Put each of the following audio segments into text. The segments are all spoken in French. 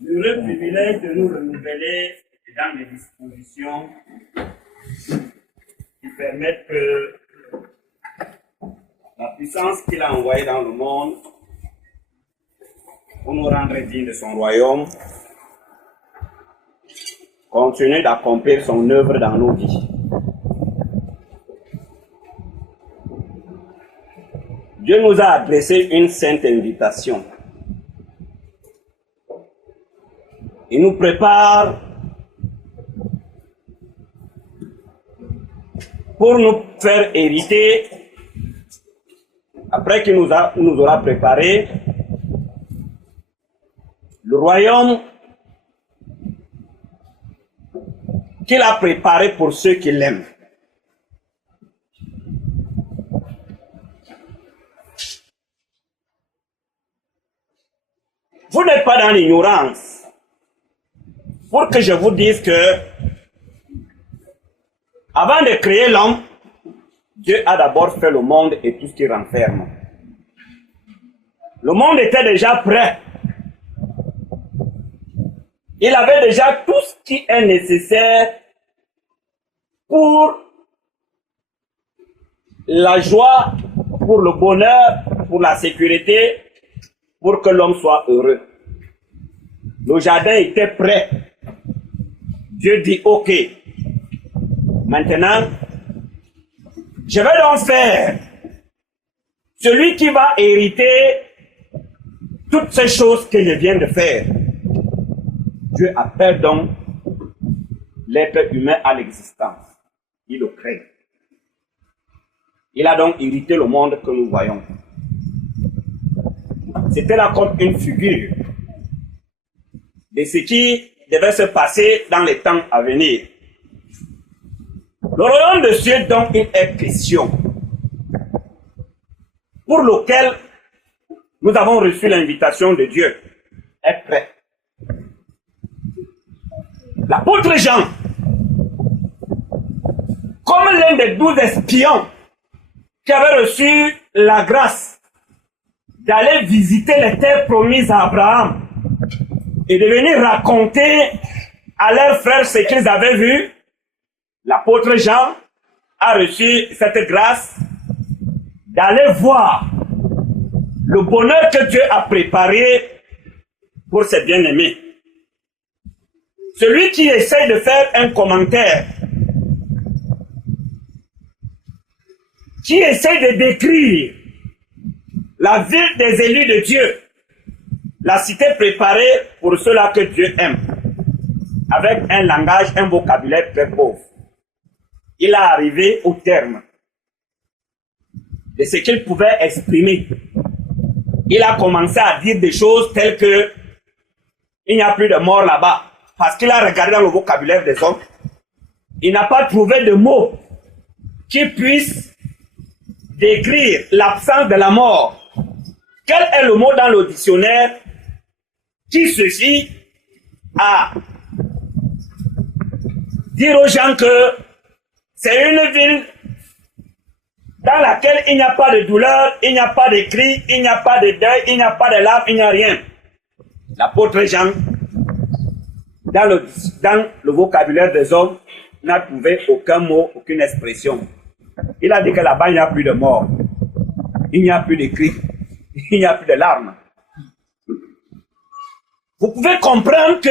Le privilège de nous renouveler dans des dispositions qui permettent que la puissance qu'il a envoyée dans le monde pour nous rendre dignes de son royaume continue d'accomplir son œuvre dans nos vies. Dieu nous a adressé une sainte invitation. Il nous prépare pour nous faire hériter, après qu'il nous aura préparé, le royaume qu'il a préparé pour ceux qui l'aiment. Vous n'êtes pas dans l'ignorance pour que je vous dise que avant de créer l'homme, Dieu a d'abord fait le monde et tout ce qu'il renferme. Le monde était déjà prêt. Il avait déjà tout ce qui est nécessaire pour la joie, pour le bonheur, pour la sécurité, pour que l'homme soit heureux. Le jardin était prêt. Dieu dit, ok, maintenant, je vais donc faire celui qui va hériter toutes ces choses que je viens de faire. Dieu appelle donc l'être humain à l'existence. Il le crée. Il a donc hérité le monde que nous voyons. C'était là comme une figure de ce qui devait se passer dans les temps à venir. Le royaume de Dieu dont il est question, pour lequel nous avons reçu l'invitation de Dieu, est prêt. L'apôtre Jean, comme l'un des 12 espions qui avait reçu la grâce d'aller visiter les terres promises à Abraham et de venir raconter à leurs frères ce qu'ils avaient vu, l'apôtre Jean a reçu cette grâce d'aller voir le bonheur que Dieu a préparé pour ses bien-aimés. Celui qui essaie de faire un commentaire, qui essaie de décrire la ville des élus de Dieu, la cité préparée pour ceux-là que Dieu aime, avec un langage, un vocabulaire très pauvre. Il est arrivé au terme de ce qu'il pouvait exprimer. Il a commencé à dire des choses telles que il n'y a plus de mort là-bas. Parce qu'il a regardé dans le vocabulaire des hommes, il n'a pas trouvé de mots qui puissent décrire l'absence de la mort. Quel est le mot dans le dictionnaire qui suffit à dire aux gens que c'est une ville dans laquelle il n'y a pas de douleur, il n'y a pas de cris, il n'y a pas de deuil, il n'y a pas de larmes, il n'y a rien. L'apôtre Jean, dans le vocabulaire des hommes, n'a trouvé aucun mot, aucune expression. Il a dit que là-bas, il n'y a plus de mort. Il n'y a plus de cris. Il n'y a plus de larmes. Vous pouvez comprendre que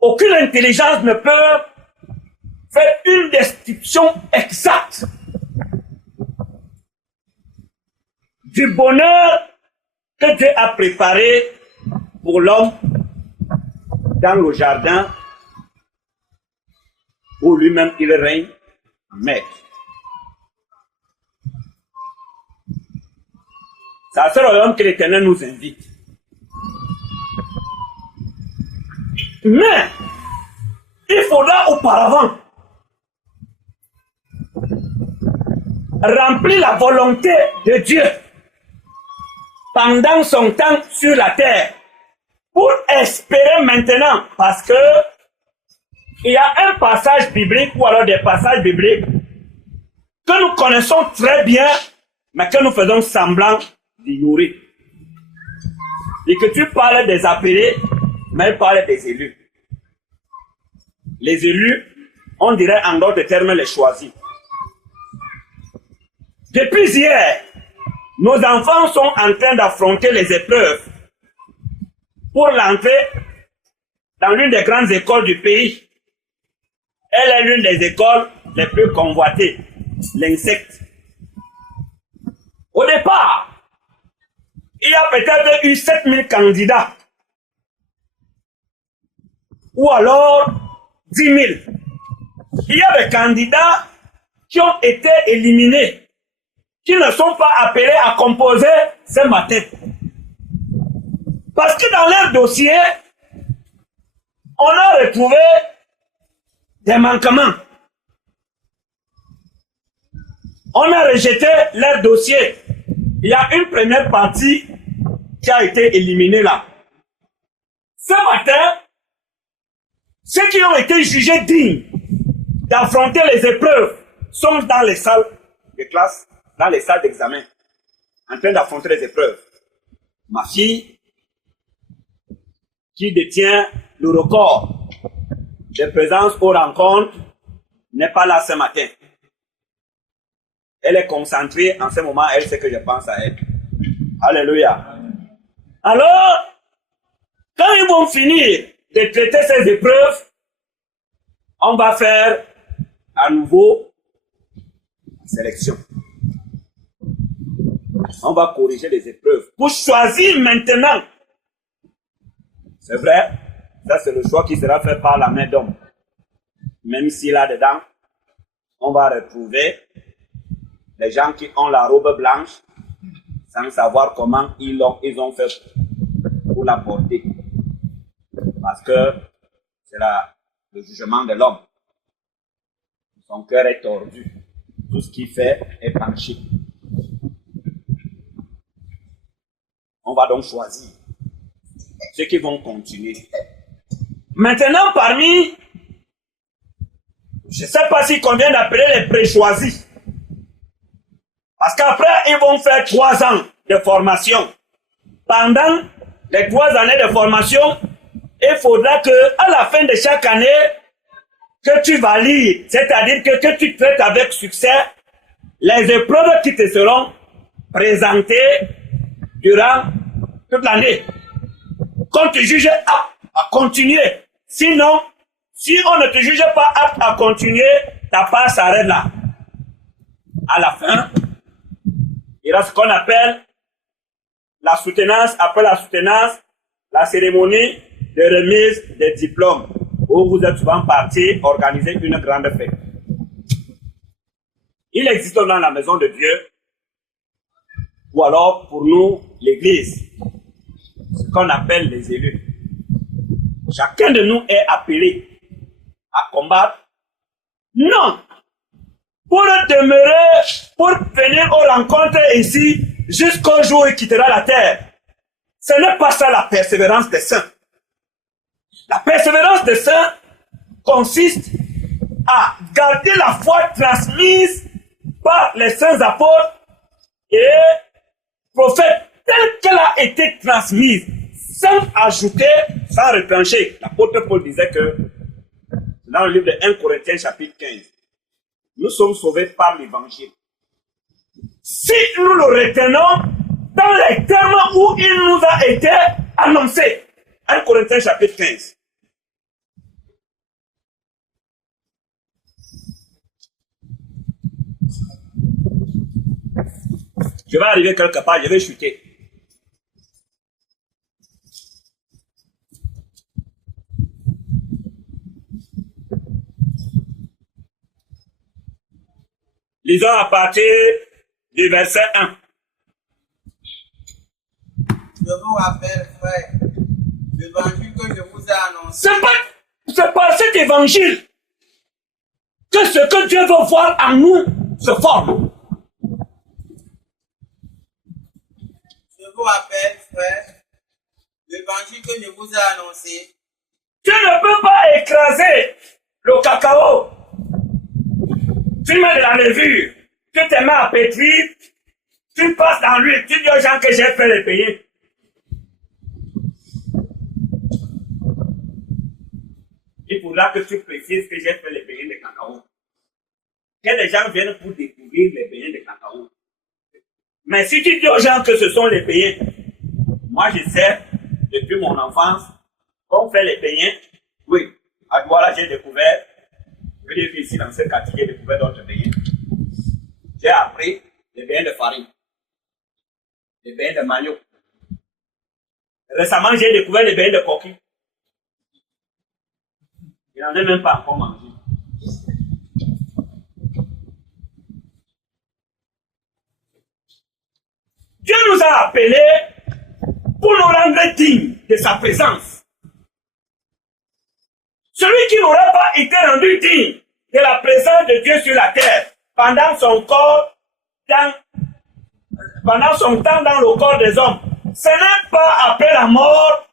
aucune intelligence ne peut faire une description exacte du bonheur que Dieu a préparé pour l'homme dans le jardin où lui-même il règne en maître. C'est à ce royaume que l'Éternel nous invite. Mais il faudra auparavant remplir la volonté de Dieu pendant son temps sur la terre pour espérer maintenant, parce que il y a un passage biblique ou alors des passages bibliques que nous connaissons très bien, mais que nous faisons semblant d'ignorer. Et que tu parles des appelés, mais il parle des élus. Les élus, on dirait en d'autres termes les choisis. Depuis hier, nos enfants sont en train d'affronter les épreuves pour l'entrée dans l'une des grandes écoles du pays. Elle est l'une des écoles les plus convoitées, l'insecte. Au départ, il y a peut-être eu 7000 candidats. Ou alors 10 000. Il y a des candidats qui ont été éliminés, qui ne sont pas appelés à composer ce matin. Parce que dans leur dossier, on a retrouvé des manquements. On a rejeté leur dossier. Il y a une première partie qui a été éliminée là. Ce matin, ceux qui ont été jugés dignes d'affronter les épreuves sont dans les salles de classe, dans les salles d'examen, en train d'affronter les épreuves. Ma fille, qui détient le record de présence aux rencontres, n'est pas là ce matin. Elle est concentrée en ce moment, elle sait que je pense à elle. Alléluia. Alors, quand ils vont finir de traiter ces épreuves, on va faire à nouveau la sélection. On va corriger les épreuves pour choisir maintenant. C'est vrai, ça c'est le choix qui sera fait par la main d'homme. Même si là-dedans, on va retrouver les gens qui ont la robe blanche sans savoir comment ils ont fait pour la porter. Parce que c'est le jugement de l'homme. Son cœur est tordu. Tout ce qu'il fait est penché. On va donc choisir ceux qui vont continuer. Maintenant, parmi, je ne sais pas s'il convient d'appeler les pré-choisis. Parce qu'après, ils vont faire 3 ans de formation. Pendant les 3 années de formation, il faudra qu'à la fin de chaque année, que tu valides, c'est-à-dire que tu traites avec succès les épreuves qui te seront présentées durant toute l'année. Quand tu juges apte à continuer. Sinon, si on ne te juge pas apte à continuer, ta part s'arrête là. À la fin, il y a ce qu'on appelle la soutenance. Après la soutenance, la cérémonie de remise des diplômes, où vous êtes souvent partis organiser une grande fête. Il existe dans la maison de Dieu, ou alors pour nous, l'Église, ce qu'on appelle les élus. Chacun de nous est appelé à combattre. Non! Pour demeurer, pour venir aux rencontres ici, jusqu'au jour où il quittera la terre. Ce n'est pas ça la persévérance des saints. La persévérance des saints consiste à garder la foi transmise par les saints apôtres et prophètes telle qu'elle a été transmise, sans ajouter, sans retrancher. L'apôtre Paul disait que, dans le livre de 1 Corinthiens chapitre 15, nous sommes sauvés par l'évangile. Si nous le retenons dans les termes où il nous a été annoncé, 1 Corinthiens chapitre 15. Je vais arriver quelque part, je vais chuter. Lisons à partir du verset 1. Je vous rappelle, frère, l'évangile que je vous ai annoncé. C'est par cet évangile que ce que Dieu veut voir en nous se forme. Je vous rappelle, frère, l'évangile que je vous ai annoncé. Tu ne peux pas écraser le cacao. Tu mets de la levure, tu te mets à pétrir, tu passes dans l'huile, tu dis aux gens que j'ai fait les payer. il faudra que tu précises que j'ai fait les beignets de cacao. Que les gens viennent pour découvrir les beignets de cacao. Mais si tu dis aux gens que ce sont les beignets, moi je sais, depuis mon enfance, on fait les beignets. Oui, à Douala j'ai découvert, je veux dire ici dans ce quartier, j'ai découvert d'autres beignets. J'ai appris les beignets de farine, les beignets de manioc. Récemment, j'ai découvert les beignets de coquille. Il n'en est même pas encore mangé. Dieu nous a appelés pour nous rendre dignes de sa présence. Celui qui n'aurait pas été rendu digne de la présence de Dieu sur la terre pendant son temps dans le corps des hommes, ce n'est pas après la mort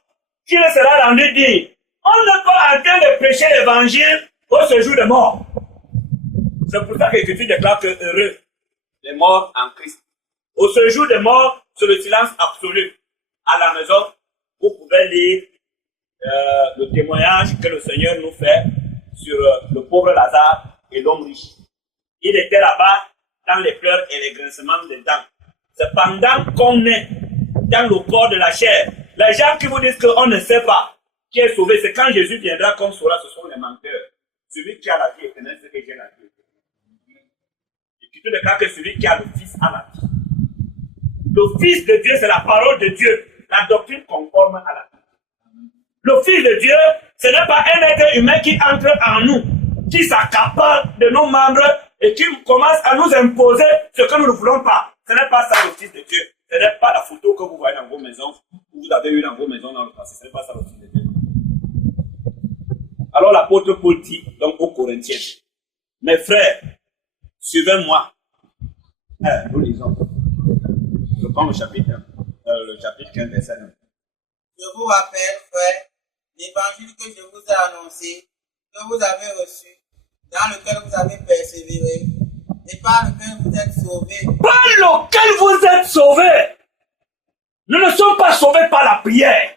qu'il sera rendu digne. On n'est pas en train de prêcher l'évangile au séjour de mort. C'est pour ça que l'Écriture déclare que heureux les morts en Christ. Au séjour des morts, c'est le silence absolu. À la maison, vous pouvez lire le témoignage que le Seigneur nous fait sur le pauvre Lazare et l'homme riche. Il était là-bas dans les pleurs et les grincements des dents. C'est pendant qu'on est dans le corps de la chair. Les gens qui vous disent qu'on ne sait pas qui est sauvé, c'est quand Jésus viendra qu'on saura, ce sont les menteurs. Celui qui a la vie éternelle, c'est que j'ai la vie éternelle. Et puis tout le cas que celui qui a le Fils a la vie. Le Fils de Dieu, c'est la parole de Dieu, la doctrine conforme à la vie. Le Fils de Dieu, ce n'est pas un être humain qui entre en nous, qui s'accapare de nos membres et qui commence à nous imposer ce que nous ne voulons pas. Ce n'est pas ça le Fils de Dieu. Ce n'est pas la photo que vous voyez dans vos maisons, que vous avez eu dans vos maisons dans le passé. Ce n'est pas ça le Fils de Dieu. Alors l'apôtre Paul dit donc aux Corinthiens, mes frères, suivez-moi. Nous lisons. Je prends le chapitre 15, verset 1. Je vous rappelle, frère, l'évangile que je vous ai annoncé, que vous avez reçu, dans lequel vous avez persévéré, et par lequel vous êtes sauvés. Par lequel vous êtes sauvés. Nous ne sommes pas sauvés par la prière.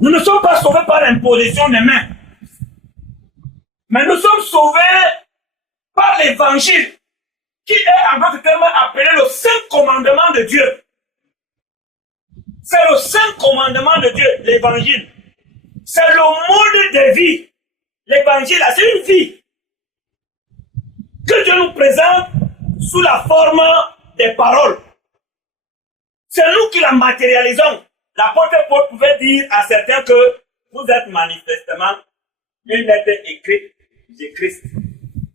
Nous ne sommes pas sauvés par l'imposition des mains. Mais nous sommes sauvés par l'évangile, qui est en d'autres termes appelé le saint commandement de Dieu. C'est le saint commandement de Dieu, l'évangile. C'est le mode de vie. L'évangile, c'est une vie que Dieu nous présente sous la forme des paroles. C'est nous qui la matérialisons. L'apôtre Paul pouvait dire à certains que vous êtes manifestement une lettre écrite de Christ.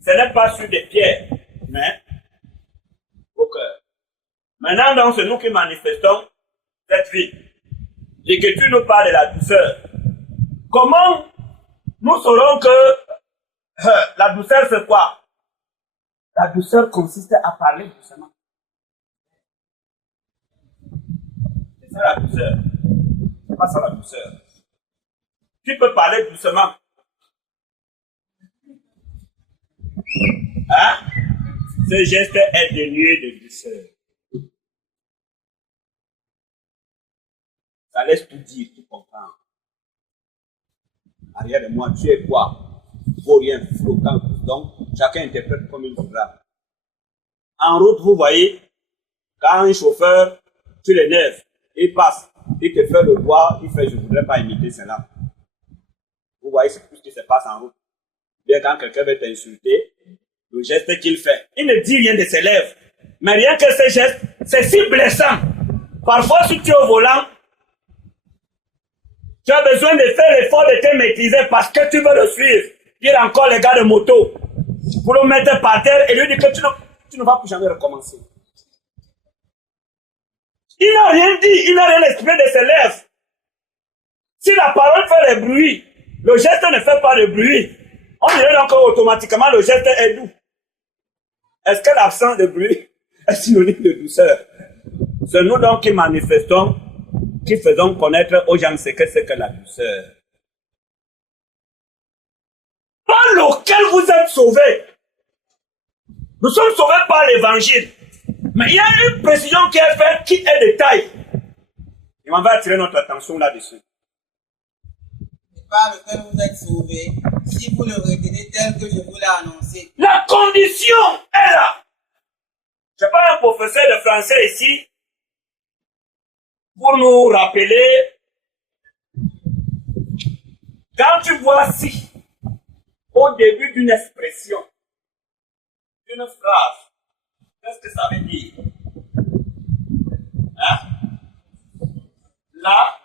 Ce n'est pas sur des pierres, mais au cœur. Maintenant, donc, c'est nous qui manifestons cette vie. L'Écriture nous parle de la douceur. Comment nous saurons que la douceur, c'est quoi? La douceur consiste à parler doucement. C'est ça la douceur. C'est pas ça la douceur. Tu peux parler doucement. Hein? Ce geste est dénué de douceur. Ça laisse tout dire, tout comprendre. Arrière de moi, tu es quoi? Vaurien, flottant. Donc, chacun interprète comme il voudra. En route, vous voyez, quand un chauffeur, tu l'énerves, il passe, il te fait le doigt, il fait, je ne voudrais pas imiter cela. Vous voyez, c'est tout ce qui se passe en route. Bien, quand quelqu'un veut t'insulter, le geste qu'il fait, il ne dit rien de ses lèvres. Mais rien que ce geste, c'est si blessant. Parfois, si tu es au volant, tu as besoin de faire l'effort de te maîtriser parce que tu veux le suivre. Il y a encore les gars de moto pour le mettre par terre et lui dire que tu ne vas plus jamais recommencer. Il n'a rien dit, il n'a rien exprimé de ses lèvres. Si la parole fait le bruit, le geste ne fait pas de bruit. On dirait donc automatiquement le geste est doux. Est-ce que l'absence de bruit est synonyme de douceur? C'est nous donc qui manifestons, qui faisons connaître aux gens ce que c'est que la douceur. Par lequel vous êtes sauvés. Nous sommes sauvés par l'évangile. Mais il y a une précision qui est faite qui est de taille. Et on va attirer notre attention là-dessus. par lequel vous êtes sauvés, si vous le retenez tel que je vous l'ai annoncé. La condition est là. Je n'ai pas un professeur de français ici pour nous rappeler. Quand tu vois si, au début d'une expression, d'une phrase, qu'est-ce que ça veut dire? Hein? Là,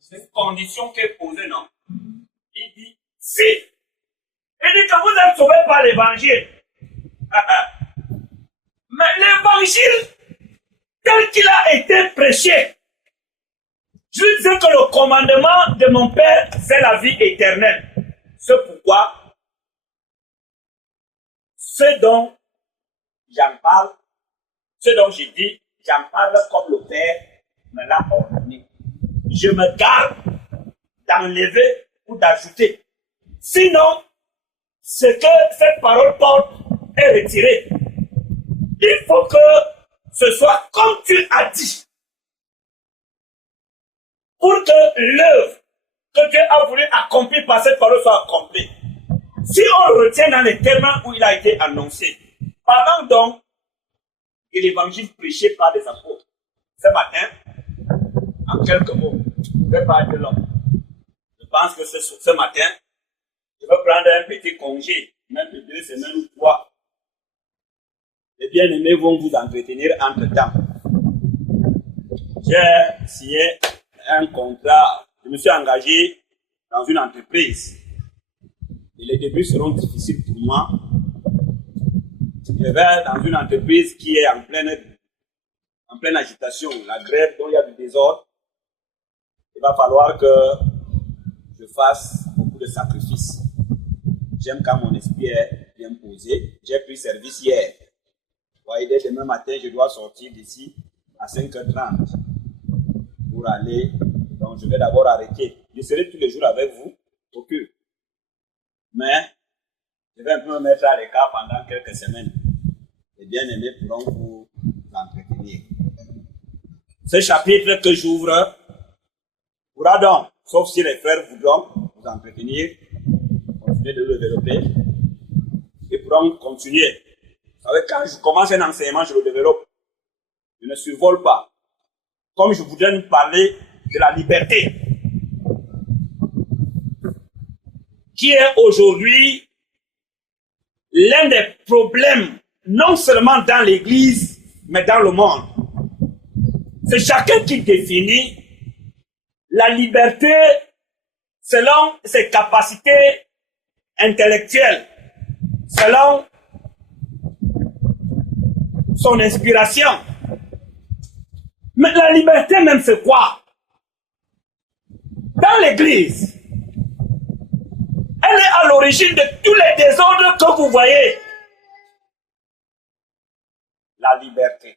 c'est une condition qui est posée, non? Il dit si. Il dit que vous êtes sauvés par l'évangile. Mais l'évangile, tel qu'il a été prêché, je lui disais que le commandement de mon Père, c'est la vie éternelle. C'est pourquoi, ce dont j'en parle, ce dont je dis, j'en parle comme le Père me l'a ordonné. Je me garde d'enlever ou d'ajouter. Sinon, ce que cette parole porte est retiré. Il faut que ce soit comme tu as dit. Pour que l'œuvre que Dieu a voulu accomplir par cette parole soit accomplie. Si on retient dans les termes où il a été annoncé, parlant donc de l'évangile prêché par les apôtres, ce matin, en quelques mots, je ne vais pas être long. Je pense que ce matin, je vais prendre un petit congé, même de 2 semaines ou 3. Les bien-aimés vont vous entretenir entre-temps. J'ai signé un contrat, je me suis engagé dans une entreprise. Et les débuts seront difficiles pour moi. Je vais dans une entreprise qui est en pleine agitation, la grève dont il y a du désordre. Il va falloir que je fasse beaucoup de sacrifices. J'aime quand mon esprit est bien posé. J'ai pris service hier. Vous voyez, dès demain matin, je dois sortir d'ici à 5h30 pour aller. Donc, je vais d'abord arrêter. Je serai tous les jours avec vous, au cœur. Mais, je vais un peu me mettre à l'écart pendant quelques semaines. Les bien-aimés pourront vous entretenir. Ce chapitre que j'ouvre pourra donc, sauf si les frères voudront vous entretenir, continuer de le développer, et pourront continuer. Vous savez, quand je commence un enseignement, je le développe. Je ne survole pas. Comme je voudrais nous parler de la liberté, qui est aujourd'hui l'un des problèmes, non seulement dans l'Église, mais dans le monde. C'est chacun qui définit la liberté selon ses capacités intellectuelles, selon son inspiration. Mais la liberté même, c'est quoi? Dans l'Église, elle est à l'origine de tous les désordres que vous voyez. La liberté.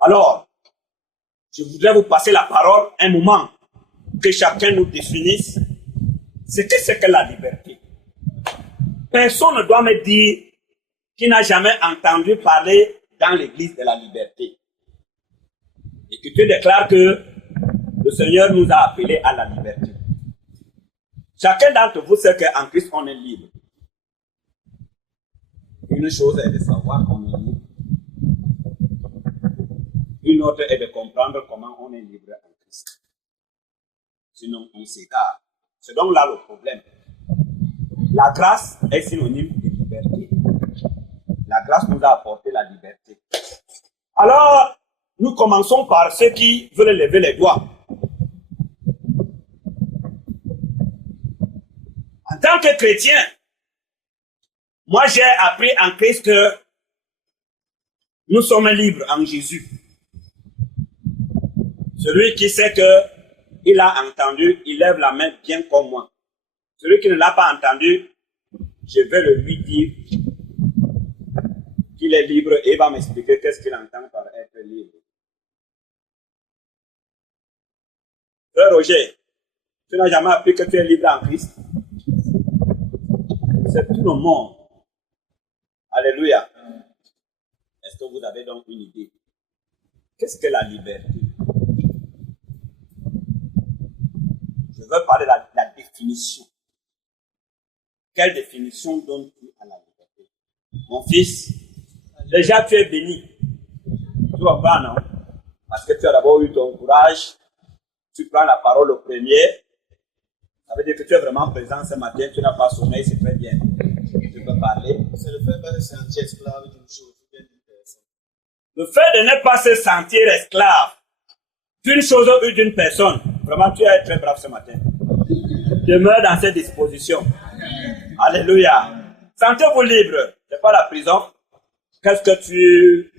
Alors, je voudrais vous passer la parole un moment, que chacun nous définisse ce que c'est que la liberté. Personne ne doit me dire qu'il n'a jamais entendu parler dans l'église de la liberté. Et que tu déclares que le Seigneur nous a appelés à la liberté. Chacun d'entre vous sait qu'en Christ on est libre. Une chose est de savoir qu'on est libre. Une autre est de comprendre comment on est libre en Christ. Sinon on s'égare. C'est donc là le problème. La grâce est synonyme de liberté. La grâce nous a apporté la liberté. Alors, nous commençons par ceux qui veulent lever les doigts. En tant que chrétien, moi j'ai appris en Christ que nous sommes libres en Jésus. Celui qui sait qu'il a entendu, il lève la main bien comme moi. Celui qui ne l'a pas entendu, je vais le lui dire qu'il est libre et il va m'expliquer qu'est-ce qu'il entend par être libre. Frère Roger, tu n'as jamais appris que tu es libre en Christ? C'est tout le monde. Alléluia. N'est-ce que vous avez donc une idée? Qu'est-ce que la liberté? Je veux parler de la définition. Quelle définition donnes-tu à la liberté? Mon fils, déjà tu es béni. Tu vas pas, non? Parce que tu as d'abord eu ton courage. Tu prends la parole au premier. Ça veut dire que tu es vraiment présent ce matin. Tu n'as pas sommeil, c'est très bien. Tu peux parler. C'est le fait de se sentir esclave d'une chose ou bien d'une personne. Le fait de ne pas se sentir esclave d'une chose ou d'une personne. Vraiment, tu es très brave ce matin. Demeure dans cette disposition. Alléluia. Sentez-vous libre. Ce n'est pas la prison. Qu'est-ce que tu...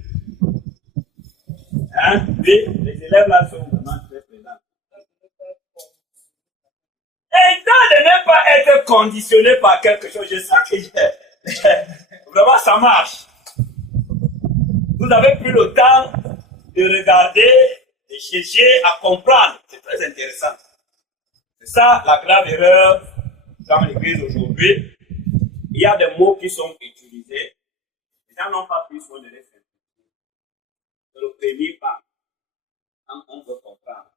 Hein? Oui, les élèves là sont vraiment très présents. Étant de ne pas être conditionné par quelque chose, je sens que vraiment ça marche. Vous avez pris le temps de regarder, de chercher à comprendre. C'est très intéressant. C'est ça la grave erreur dans l'église aujourd'hui. Il y a des mots qui sont utilisés. Les gens n'ont pas pris soin de les simplifier. C'est le premier pas. Quand on veut comprendre,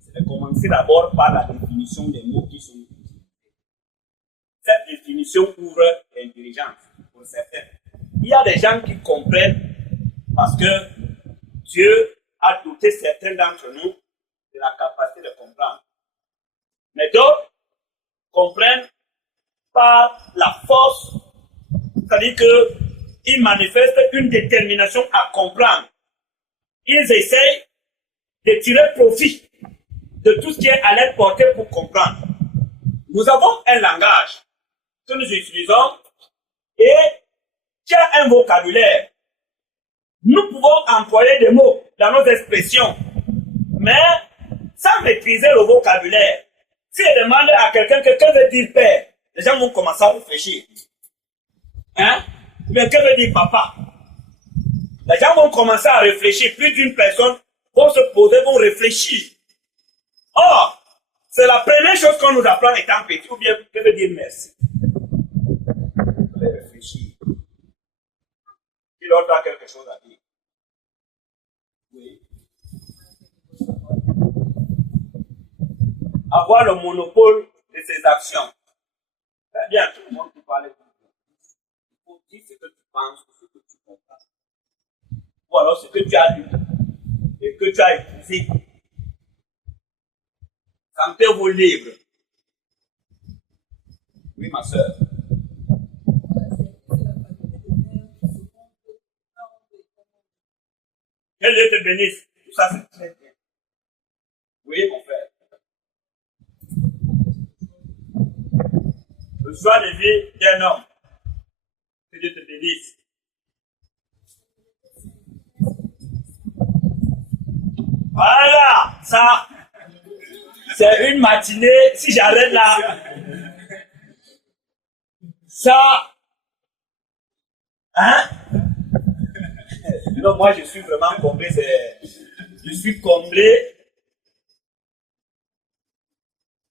c'est de commencer d'abord par la définition des mots qui sont utilisés. Cette définition ouvre l'intelligence pour certains. Il y a des gens qui comprennent parce que Dieu a doté certains d'entre nous de la capacité de comprendre. Mais d'autres comprennent par la force, c'est-à-dire qu'ils manifestent une détermination à comprendre. Ils essayent de tirer profit de tout ce qui est à leur portée pour comprendre. Nous avons un langage que nous utilisons et qui a un vocabulaire. Nous pouvons employer des mots dans nos expressions, mais sans maîtriser le vocabulaire. Si je demande à quelqu'un que veut dire père, les gens vont commencer à réfléchir. Hein? Mais que veut dire papa? Les gens vont commencer à réfléchir. Plus d'une personne vont se poser, vont réfléchir. Or, c'est la première chose qu'on nous apprend étant petit, ou bien que veut dire merci. Vous allez réfléchir. Qui d'autre a quelque chose à dire? Oui. Avoir le monopole de ses actions. Très bien, tout le monde peut parler pour vous. Il faut dire ce que tu penses ou ce que tu comprends. Ou alors ce que tu as lu et que tu as épousé. Sentez-vous libre. Oui, ma soeur. Que Dieu te bénisse. Tout ça, c'est très bien. Oui, mon frère. Le choix de vie d'un homme. Que Dieu te bénisse. Voilà, ça, c'est une matinée. Si j'arrête là, ça, hein? Non, moi je suis vraiment comblé. Je suis comblé.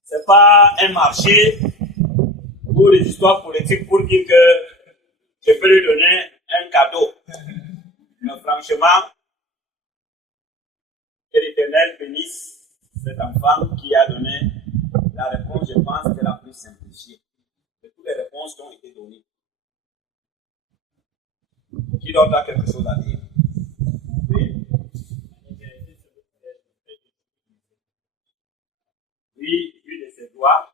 C'est pas un marché pour les histoires politiques pour dire que je peux lui donner un cadeau. Mais franchement, que l'Éternel bénisse cet enfant qui a donné la réponse, je pense, que la plus simplifiée de toutes les réponses qui ont été données. Qui d'autre a quelque chose à dire? Oui. Oui, lui de ses doigts.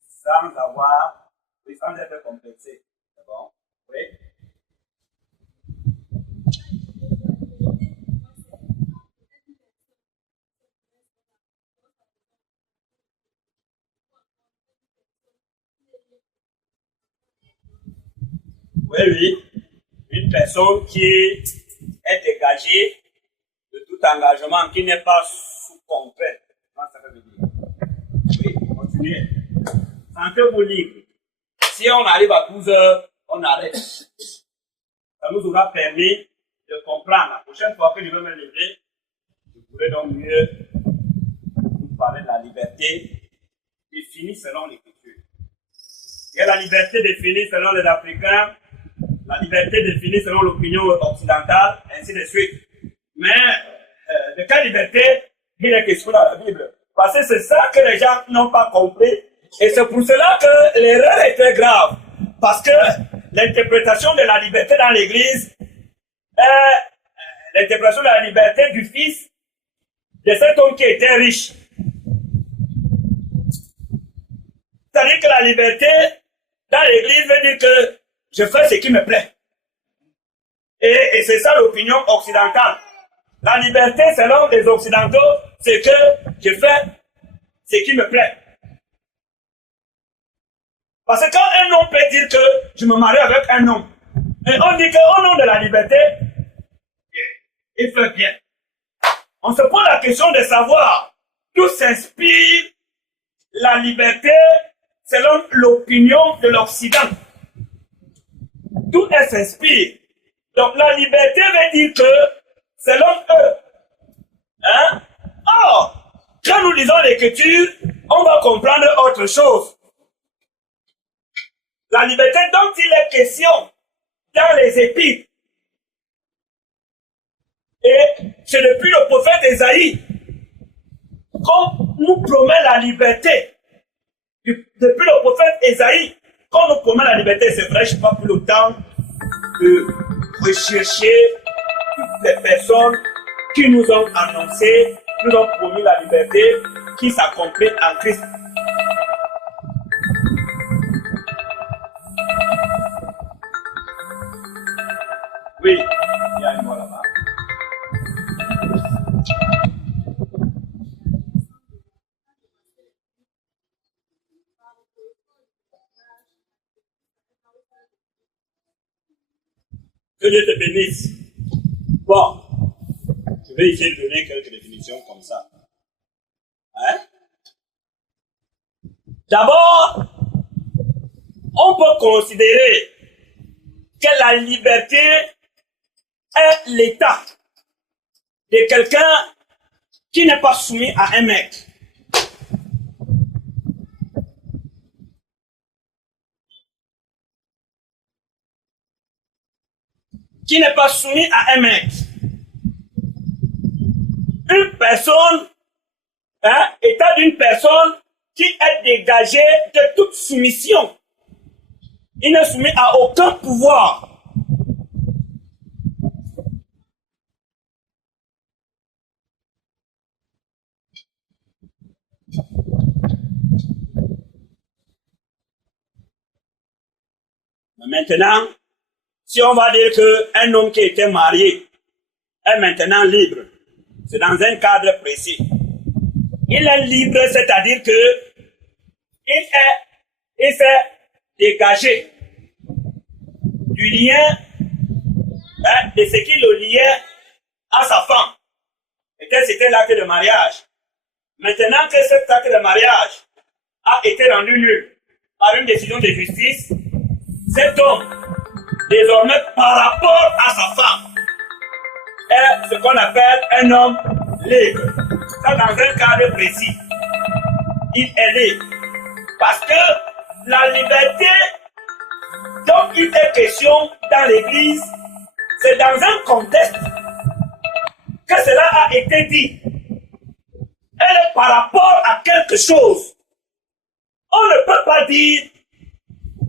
Sans avoir, oui, sans être complexé. C'est bon? Oui. Oui, oui. Une personne qui est dégagée de tout engagement, qui n'est pas sous contrainte. Comment ça veut dire? Oui, continuez. Sentez-vous libre. Si on arrive à 12 heures, on arrête. Ça nous aura permis de comprendre. La prochaine fois que je vais me lever, je pourrai donc mieux vous parler de la liberté définie selon l'Écriture. Il y a la liberté définie selon les Africains, la liberté définie selon l'opinion occidentale, ainsi de suite. Mais de quelle liberté il est question dans la Bible? Parce que c'est ça que les gens n'ont pas compris. Et c'est pour cela que l'erreur est très grave. Parce que l'interprétation de la liberté dans l'Église est l'interprétation de la liberté du Fils de cet homme qui était riche. C'est-à-dire que la liberté dans l'Église veut dire que je fais ce qui me plaît. Et c'est ça l'opinion occidentale. La liberté, selon les Occidentaux, c'est que je fais ce qui me plaît. Parce que quand un homme peut dire que je me marie avec un homme, et on dit qu'au nom de la liberté, il fait bien. On se pose la question de savoir d'où s'inspire la liberté selon l'opinion de l'Occident. D'où elle s'inspire. Donc la liberté veut dire que selon eux. Hein? Or, quand nous lisons l'Écriture, on va comprendre autre chose. La liberté dont il est question dans les Épîtres. Et c'est depuis le prophète Ésaïe qu'on nous promet la liberté. Depuis le prophète Ésaïe, qu'on nous promet la liberté, c'est vrai, je n'ai pas pris le temps de rechercher toutes les personnes qui nous ont annoncé, qui nous ont promis la liberté, qui s'accomplit en Christ. Oui, il y a une voix là-bas. Que Dieu te bénisse. Bon, je vais essayer de donner quelques définitions comme ça. Hein? D'abord, on peut considérer que la liberté est l'état de quelqu'un qui n'est pas soumis à un maître. Qui n'est pas soumis à un maître. Une personne, état d'une personne qui est dégagée de toute soumission. Il n'est soumis à aucun pouvoir. Maintenant, si on va dire qu'un homme qui était marié est maintenant libre, c'est dans un cadre précis. Il est libre, c'est-à-dire que il s'est dégagé du lien, de ce qui le liait à sa femme. Et que c'était l'acte de mariage. Maintenant que cet acte de mariage a été rendu nul par une décision de justice, cet homme, désormais par rapport à sa femme, est ce qu'on appelle un homme libre. Ça dans un cadre précis. Il est libre. Parce que la liberté dont il est question dans l'Église, c'est dans un contexte que cela a été dit. Elle est par rapport à quelque chose. On ne peut pas dire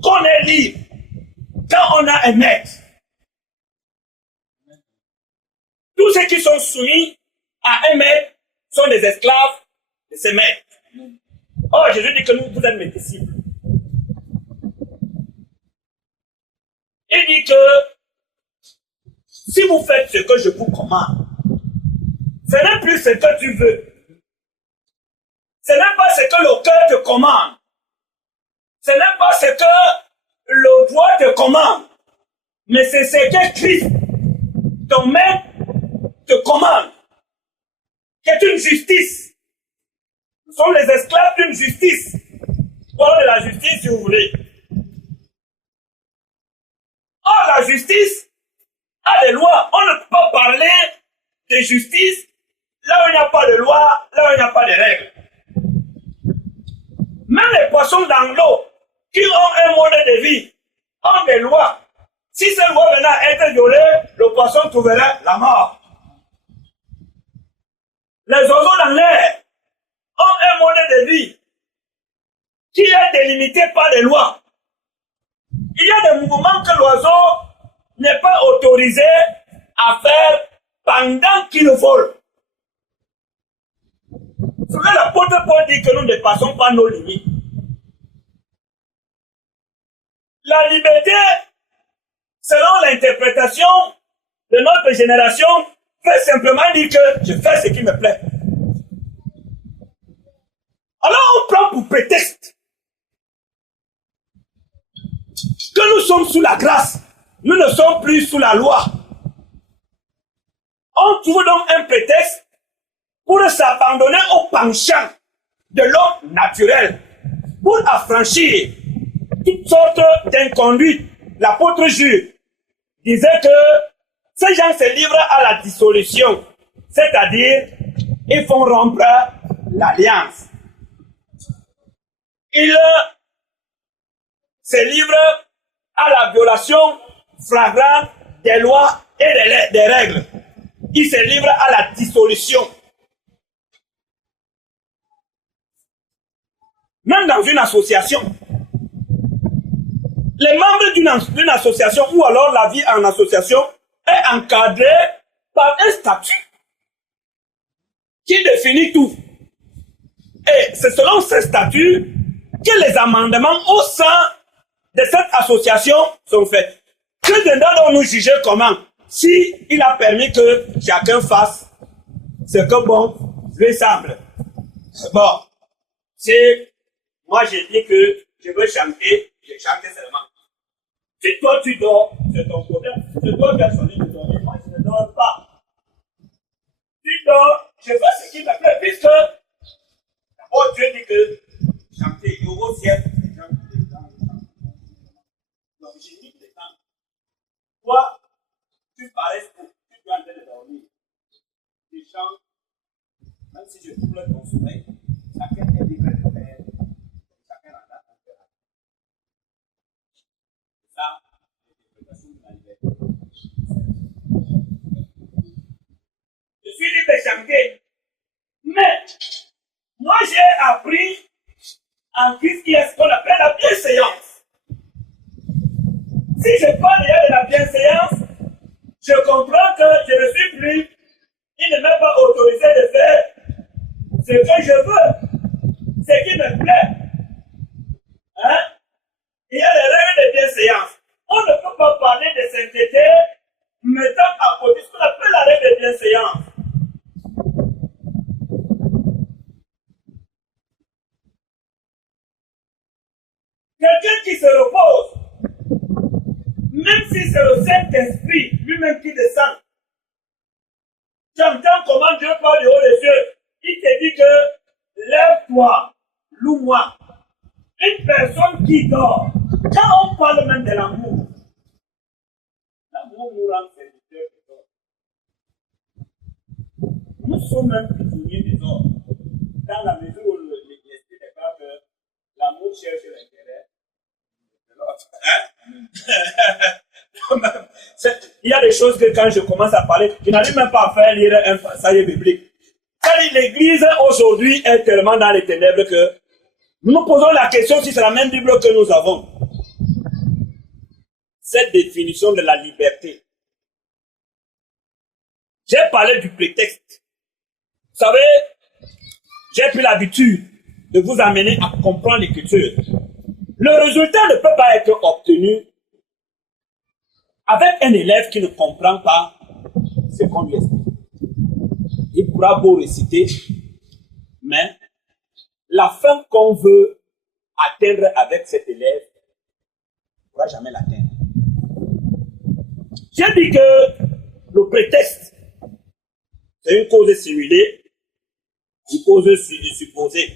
qu'on est libre quand on a un maître. Tous ceux qui sont soumis à un maître sont des esclaves de ces maîtres. Oh, Jésus dit que vous êtes mes disciples. Il dit que si vous faites ce que je vous commande, ce n'est plus ce que tu veux. Ce n'est pas ce que le cœur te commande. Ce n'est pas ce que le droit te commande. Mais c'est ce que Christ, ton maître, te commande. C'est une justice. Nous sommes les esclaves d'une justice. Or de la justice, si vous voulez. Or, la justice a des lois. On ne peut pas parler de justice là où il n'y a pas de loi, là où il n'y a pas de règles. Même les des poissons dans l'eau qui ont un mode de vie, ont des lois. Si ces lois venaient à être violées, le poisson trouverait la mort. Les oiseaux dans l'air ont un mode de vie qui est délimité par des lois. Il y a des mouvements que l'oiseau n'est pas autorisé à faire pendant qu'il vole. Ce que l'apôtre Paul dit que nous ne dépassons pas nos limites. La liberté, selon l'interprétation de notre génération, fait simplement dire que je fais ce qui me plaît. Alors on prend pour prétexte que nous sommes sous la grâce, nous ne sommes plus sous la loi. On trouve donc un prétexte pour s'abandonner au penchant de l'homme naturel, pour affranchir toutes sortes d'inconduites. L'apôtre Jules disait que ces gens se livrent à la dissolution, c'est-à-dire ils font rompre l'alliance. Ils se livrent à la violation flagrante des lois et des règles. Ils se livrent à la dissolution. Même dans une association, les membres d'une association ou alors la vie en association est encadrée par un statut qui définit tout. Et c'est selon ce statut que les amendements au sein de cette association sont faits. Que devons-nous juger comment? Si il a permis que chacun fasse ce que bon lui semble. Bon, si moi j'ai dit que je veux chanter, je chante seulement. Si toi tu dors, c'est ton problème. C'est toi qui as choisi de dormir, moi je ne dors pas. Tu dors, je fais ce qui me plaît, puisque d'abord Dieu dit que chanter, il y aura au ciel, les gens qui les temps, donc j'imite les temps. Toi, tu parais fou, tu dois en train de dormir. Tu chantes, même si je trouve ton sommeil, chacun est libre de faire, chacun en a son cœur. Ça, c'est l'interprétation de la liberté. Je suis libre de chanter, mais moi j'ai appris en Christ qui est ce qu'on appelle la bienséance. Si je parle déjà de la bienséance, je comprends que je ne suis plus, il ne m'a pas autorisé de faire ce que je veux, ce qui me plaît. Hein? Il y a les règles de bienséance. On ne peut pas parler de sainteté mettant à côté ce qu'on appelle la règle de bienséance. Quelqu'un qui se repose, même si c'est le Saint-Esprit lui-même qui descend, j'entends comment Dieu parle du haut des cieux. Il te dit que lève-toi, loue-moi. Une personne qui dort, quand on parle même de l'amour, l'amour nous rend serviteurs des hommes. Nous sommes même prisonniers des hommes, dans la mesure où l'Esprit déclare que l'amour cherche l'intérêt de l'autre. Il y a des choses que quand je commence à parler, je n'arrive même pas à faire lire un passage biblique. L'église aujourd'hui est tellement dans les ténèbres que nous nous posons la question si c'est la même Bible que nous avons. Cette définition de la liberté. J'ai parlé du prétexte. Vous savez, j'ai pris l'habitude de vous amener à comprendre l'écriture. Le résultat ne peut pas être obtenu avec un élève qui ne comprend pas ce qu'on lui explique. Il pourra beau réciter, mais la fin qu'on veut atteindre avec cet élève, il ne pourra jamais l'atteindre. J'ai dit que le prétexte, c'est une cause simulée, une cause supposée.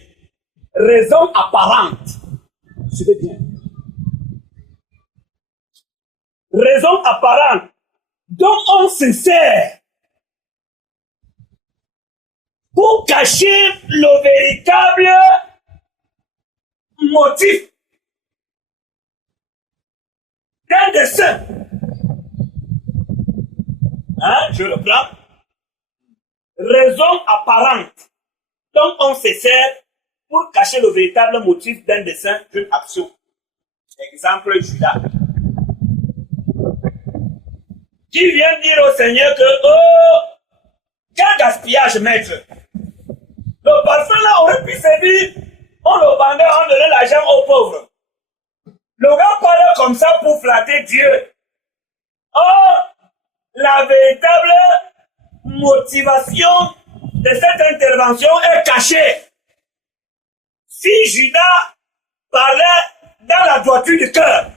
Raison apparente. Suivez bien. Raison apparente dont on se sert pour cacher le véritable motif d'un dessein. Hein, je reprends. Raison apparente dont on se sert pour cacher le véritable motif d'un dessein, d'une action. Exemple, Judas. Qui vient dire au Seigneur que, oh, quel gaspillage, maître. Le parfum là aurait pu servir, on le vendait, on donnait l'argent aux pauvres. Le gars parle comme ça pour flatter Dieu. Oh, la véritable motivation de cette intervention est cachée. Si Judas parlait dans la droiture du cœur,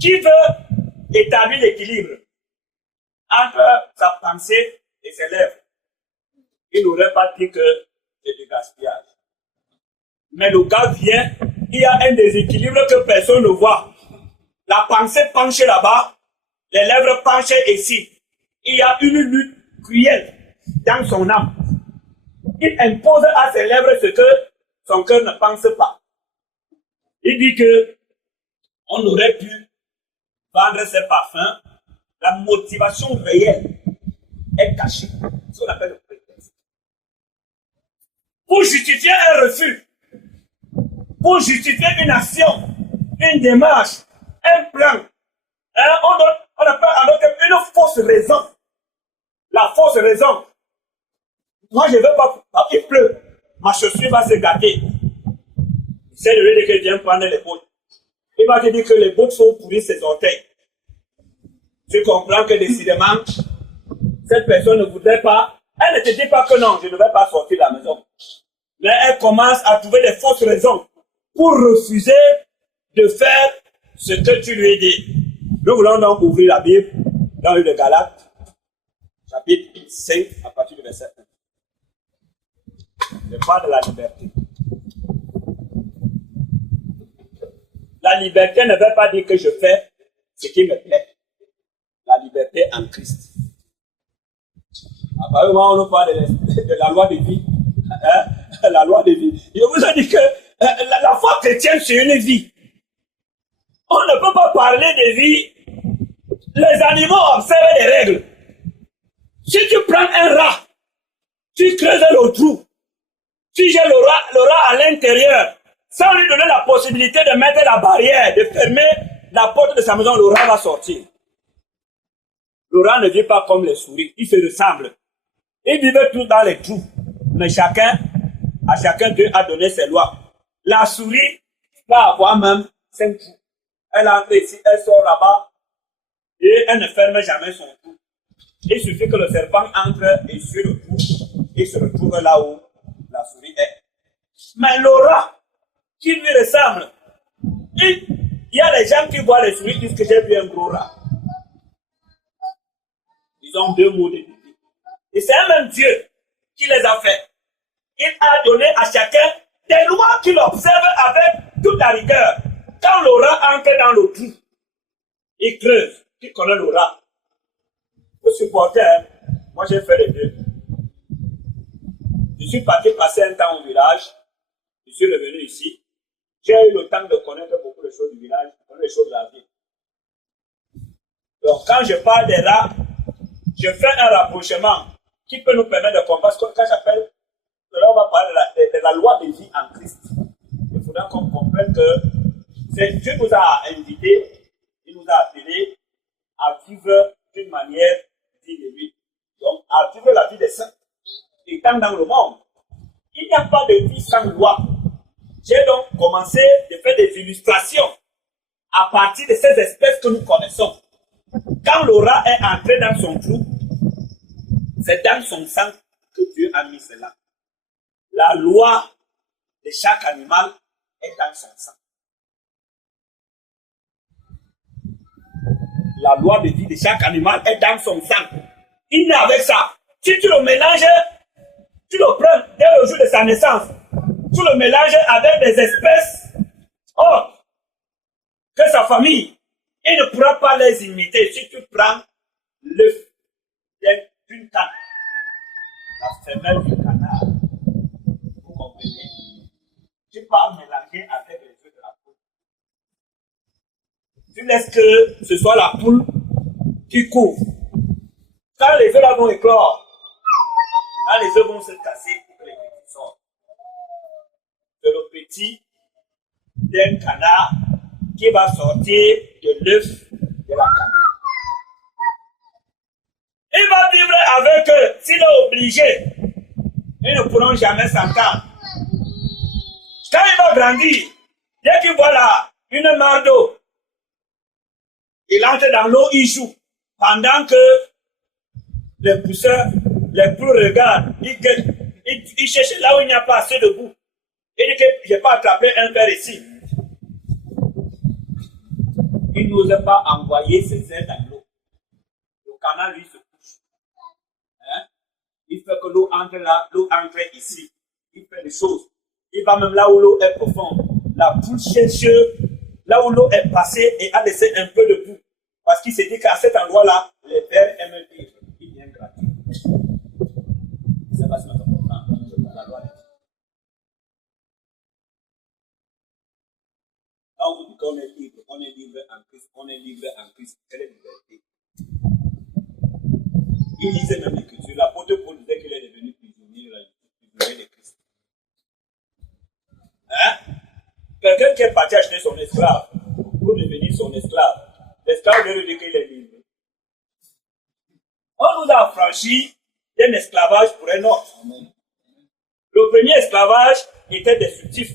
qui veut établir l'équilibre entre sa pensée et ses lèvres, il n'aurait pas dit que c'est du gaspillage. Mais le gars vient, il y a un déséquilibre que personne ne voit. La pensée penche là-bas, les lèvres penchent ici. Il y a une lutte cruelle dans son âme. Il impose à ses lèvres ce que son cœur ne pense pas. Il dit que on aurait pu vendre ses parfums. La motivation réelle est cachée. C'est ce qu'on appelle le prétexte. Pour justifier un refus, pour justifier une action, une démarche, un plan, hein, on appelle une fausse raison. La fausse raison. Moi, je ne veux pas, il pleut. Ma chaussure va se gâter. C'est le lieu que vient prendre les bottes. Il va te dire que les bottes sont pourries ses orteils. Tu comprends que décidément, cette personne ne voudrait pas. Elle ne te dit pas que non, je ne vais pas sortir de la maison. Mais elle commence à trouver des fausses raisons pour refuser de faire ce que tu lui dis. Nous voulons donc ouvrir la Bible dans le Galates, chapitre 5, à partir du verset 1. Je parle de la liberté. La liberté ne veut pas dire que je fais ce qui me plaît. La liberté en Christ. Apparemment, on nous parle de la loi de vie. Hein? La loi de vie. Je vous ai dit que la foi chrétienne, c'est une vie. On ne peut pas parler de vie. Les animaux observent les règles. Si tu prends un rat, tu creuses le trou, tu jettes le rat à l'intérieur, sans lui donner la possibilité de mettre la barrière, de fermer la porte de sa maison, le rat va sortir. Le rat ne vit pas comme les souris, ils se ressemblent. Ils vivent tous dans les trous. Mais à chacun Dieu a donné ses lois. La souris va avoir même 5 trous. Elle entre ici, elle sort là-bas, et elle ne ferme jamais son trou. Il suffit que le serpent entre et sur le trou, et se retrouve là où la souris est. Mais le rat, qui lui ressemble, il y a des gens qui voient les souris, disent que j'ai vu un gros rat. Ils ont 2 mots de vie. Et c'est un même Dieu qui les a fait. Il a donné à chacun des lois qu'il observe avec toute la rigueur. Quand le rat entre dans le trou, il creuse. Qui connaît le rat? Vous supportez, hein? Moi j'ai fait les deux. Je suis parti passer un temps au village. Je suis revenu ici. J'ai eu le temps de connaître beaucoup de choses du village, de connaître les choses de la vie. Donc quand je parle des rats, je fais un rapprochement qui peut nous permettre de comprendre. Quand j'appelle, là on va parler de la loi de vie en Christ. Il faudra qu'on comprenne que Dieu nous a invités, il nous a appelés à vivre d'une manière digne de lui. Donc à vivre la vie des saints. Étant dans le monde, il n'y a pas de vie sans loi. J'ai donc commencé de faire des illustrations à partir de ces espèces que nous connaissons. Quand le rat est entré dans son trou, c'est dans son sang que Dieu a mis cela. La loi de chaque animal est dans son sang. La loi de vie de chaque animal est dans son sang. Il naît avec ça. Si tu le mélanges, tu le prends dès le jour de sa naissance, tu le mélanges avec des espèces autres que sa famille, il ne pourra pas les imiter. Si tu prends l'œuf d'une canne, la femelle du canard, vous comprenez, tu peux mélanger avec les tu laisses que ce soit la poule qui couvre. Quand les œufs là vont éclore, quand les œufs vont se casser pour que les petits sortent, c'est le petit d'un canard qui va sortir de l'œuf de la canne. Il va vivre avec eux. S'il est obligé, ils ne pourront jamais s'entendre. Quand il va grandir, dès qu'il voit là une mare d'eau, il entre dans l'eau, il joue. Pendant que les pousseurs, les poules regardent, ils cherchent là où il n'y a pas assez de boue. Il dit que je n'ai pas attrapé un verre ici. Il n'ose pas envoyer ses ailes dans l'eau. Le canard, lui, se couche. Hein? Il fait que l'eau entre là, l'eau entre ici. Il fait des choses. Il va même là où l'eau est profonde. La poule cherche là où l'eau est passée et a laissé un peu de boue. Parce qu'il s'est dit qu'à cet endroit-là, les vers aiment vivre. Il vient gratter. Ça va se mettre en comprendre. La loi. Là, on vous dit qu'on est libre. On est libre en Christ. On est libre en Christ. Quelle est la liberté? Il lisait même l'écriture. L'apôtre Paul disait qu'il est devenu prisonnier de Christ. Hein? Quelqu'un qui est parti acheter son esclave pour devenir son esclave. L'esclave lui dit qu'il est libre. On nous a affranchis d'un esclavage pour un autre. Le premier esclavage était destructif,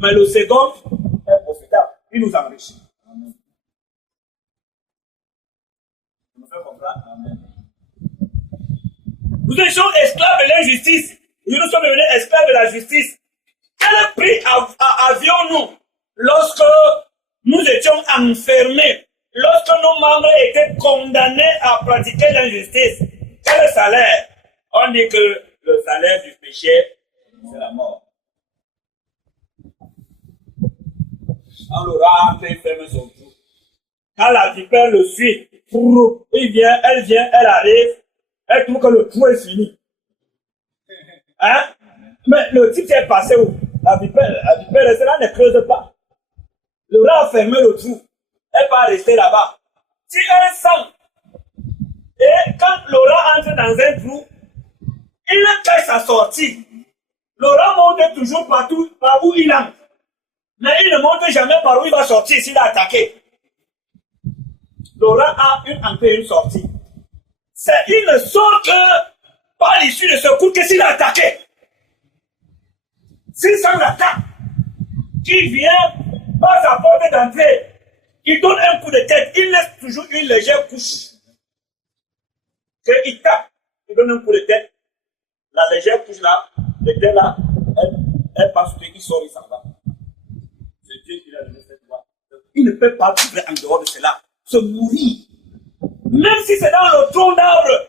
mais le second est profitable. Il nous enrichit. Vous me faites comprendre? Nous étions esclaves de l'injustice. Nous sommes devenus esclaves de la justice. Quel prix avions-nous lorsque nous étions enfermés, lorsque nos membres étaient condamnés à pratiquer l'injustice? Quel salaire? On dit que le salaire du péché, c'est la mort. On l'aura entre, il ferme son trou. Quand la vipère le suit, il vient, elle arrive, elle trouve que le trou est fini. Hein? Mais le type est passé où? La vipère cela ne creuse pas. Le rat a fermé le trou. Elle va rester là-bas. Si elle sent, et quand le rat entre dans un trou, il fait sa sortie. Le rat monte toujours partout, par où il entre. Mais il ne monte jamais par où il va sortir s'il a attaqué. Le rat a une entrée et une sortie. Il ne sort que par l'issue de ce coup que s'il a attaqué. S'il sent l'attaque, qui vient par sa porte d'entrée, il donne un coup de tête, il laisse toujours une légère couche. Il tape, il donne un coup de tête, la légère couche là, le tête là, elle passe, il sort, il s'en va. C'est Dieu qui l'a donné cette voie. Il ne peut pas vivre en dehors de cela, se mourir. Même si c'est dans le tronc d'arbre,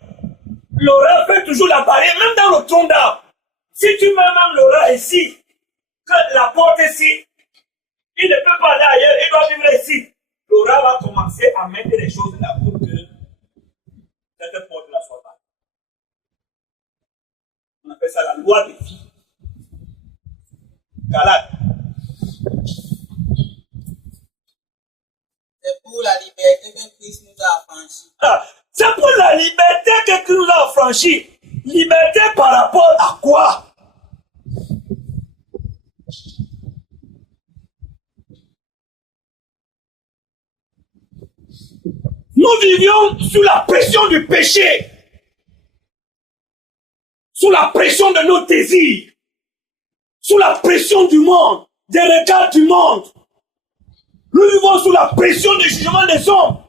le rat fait toujours la barrière, même dans le tronc d'arbre. Si tu mets même le rat ici, que la porte ici, il ne peut pas aller ailleurs, il doit vivre ici. Le rat va commencer à mettre les choses là pour que cette porte-là soit pas. On appelle ça la loi de vie. Galate. C'est pour la liberté que Christ nous a affranchis. C'est pour la liberté que Christ nous a affranchis. Liberté par rapport à quoi? Nous vivions sous la pression du péché, sous la pression de nos désirs, sous la pression du monde, des regards du monde. Nous vivons sous la pression du jugement des hommes,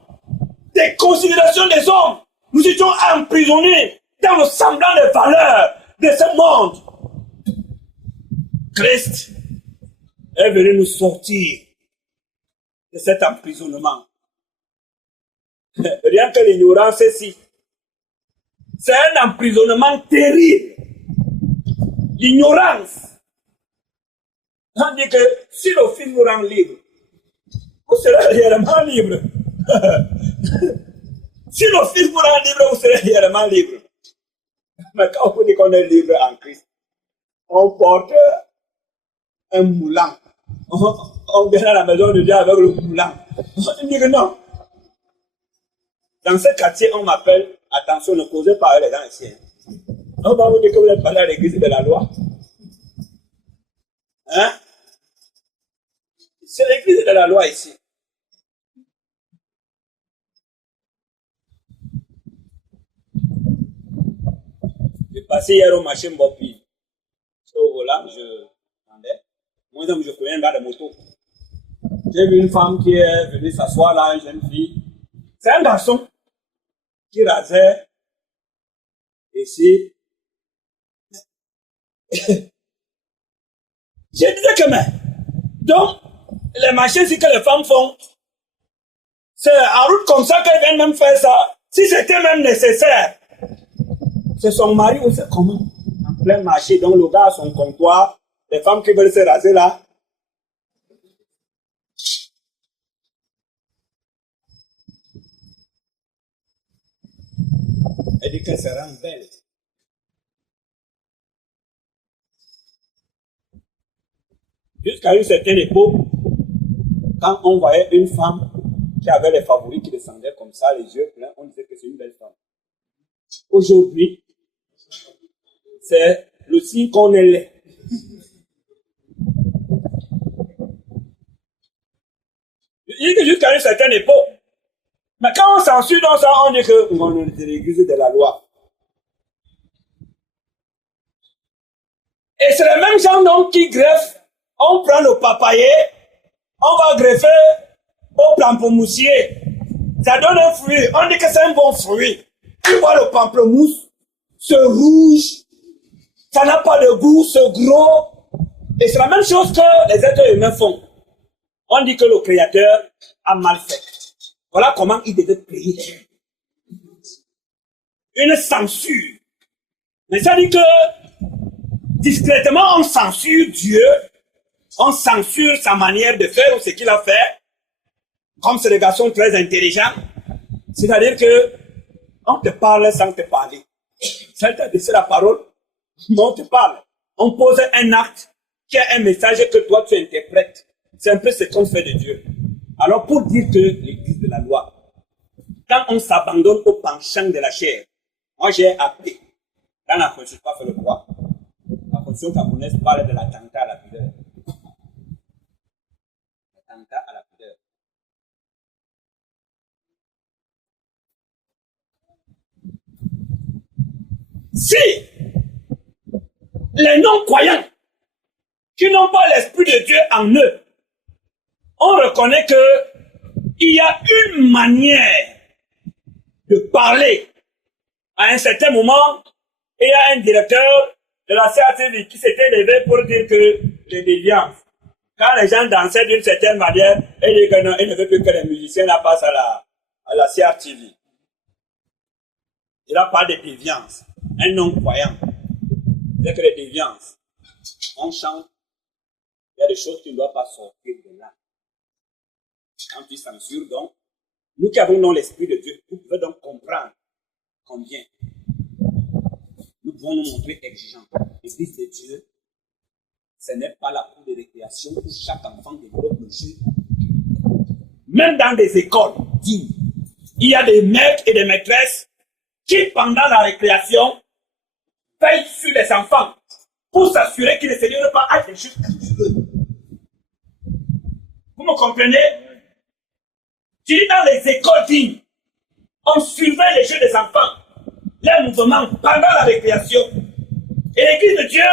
des considérations des hommes. Nous étions emprisonnés dans le semblant des valeurs de ce monde. Christ est venu nous sortir de cet emprisonnement. Rien que l'ignorance ici. C'est un emprisonnement terrible. L'ignorance. On dit que si le Fils vous rend libre, vous serez réellement libre. Si le Fils vous rend libre, vous serez réellement libre. Mais quand on dit qu'on est libre en Christ, on porte un moulin. on vient à la maison de Dieu avec le moulin. On dit que non. Dans ce quartier, on m'appelle, attention, ne causez pas avec les gens ici. On va vous dire que vous êtes parlé à l'église de la loi. Hein? C'est l'église de la loi ici. J'ai passé hier au marché Mbopi. Au volant, je connais un gars de moto. J'ai vu une femme qui est venue s'asseoir là, une jeune fille. C'est un garçon qui rasait ici. Je disais que mais, donc, les marchés ici que les femmes font, c'est en route comme ça qu'elles viennent même faire ça. Si c'était même nécessaire, c'est son mari ou c'est comment? En plein marché, donc le gars a son comptoir, les femmes qui veulent se raser là. Elle dit qu'elle se rend belle. Jusqu'à une certaine époque, quand on voyait une femme qui avait les favoris qui descendaient comme ça, les yeux pleins, on disait que c'est une belle femme. Aujourd'hui, c'est le signe qu'on est laid. Je dis que jusqu'à une certaine époque, mais quand on censure dans ça, on dit que on est l'église de la loi. Et c'est les mêmes gens donc qui greffent. On prend le papayer, on va greffer au pamplemoussier. Ça donne un fruit. On dit que c'est un bon fruit. Tu vois le pamplemousse, c'est rouge, ça n'a pas de goût, c'est gros. Et c'est la même chose que les êtres humains font. On dit que le Créateur a mal fait. Voilà comment il devait créer. Une censure. Mais ça dit que discrètement on censure Dieu. On censure sa manière de faire ou ce qu'il a fait. Comme c'est des garçons très intelligents. C'est-à-dire que on te parle sans te parler. C'est la parole, mais on te parle. On pose un acte qui est un message que toi tu interprètes. C'est un peu ce qu'on fait de Dieu. Alors pour dire que l'église de la loi, quand on s'abandonne au penchant de la chair, moi j'ai appris, dans la constitution, pas fait le droit, la constitution camerounaise parle de l'attentat à la pudeur. L'attentat à la pudeur. Si les non-croyants qui n'ont pas l'Esprit de Dieu en eux, on reconnaît qu'il y a une manière de parler. À un certain moment, il y a un directeur de la CATV qui s'était levé pour dire que les déviances, quand les gens dansaient d'une certaine manière, il dit que non, il ne veut plus que les musiciens la passent à la CRTV. Il n'a pas de déviance. Un non-croyant. C'est que les déviances, on chante, il y a des choses qui ne doivent pas sortir de là. Quand tu censures donc, nous qui avons dans l'Esprit de Dieu, vous pouvez donc comprendre combien nous pouvons nous montrer exigeants. L'Église de Dieu, ce n'est pas la cour de récréation où chaque enfant développe le jeu. Même dans des écoles dignes, il y a des maîtres et des maîtresses qui, pendant la récréation, veillent sur les enfants pour s'assurer qu'ils ne se livrent pas à des jeux dangereux. Vous me comprenez? Tu dis dans les écoles dignes, on surveille les jeux des enfants, les mouvements pendant la récréation. Et l'église de Dieu,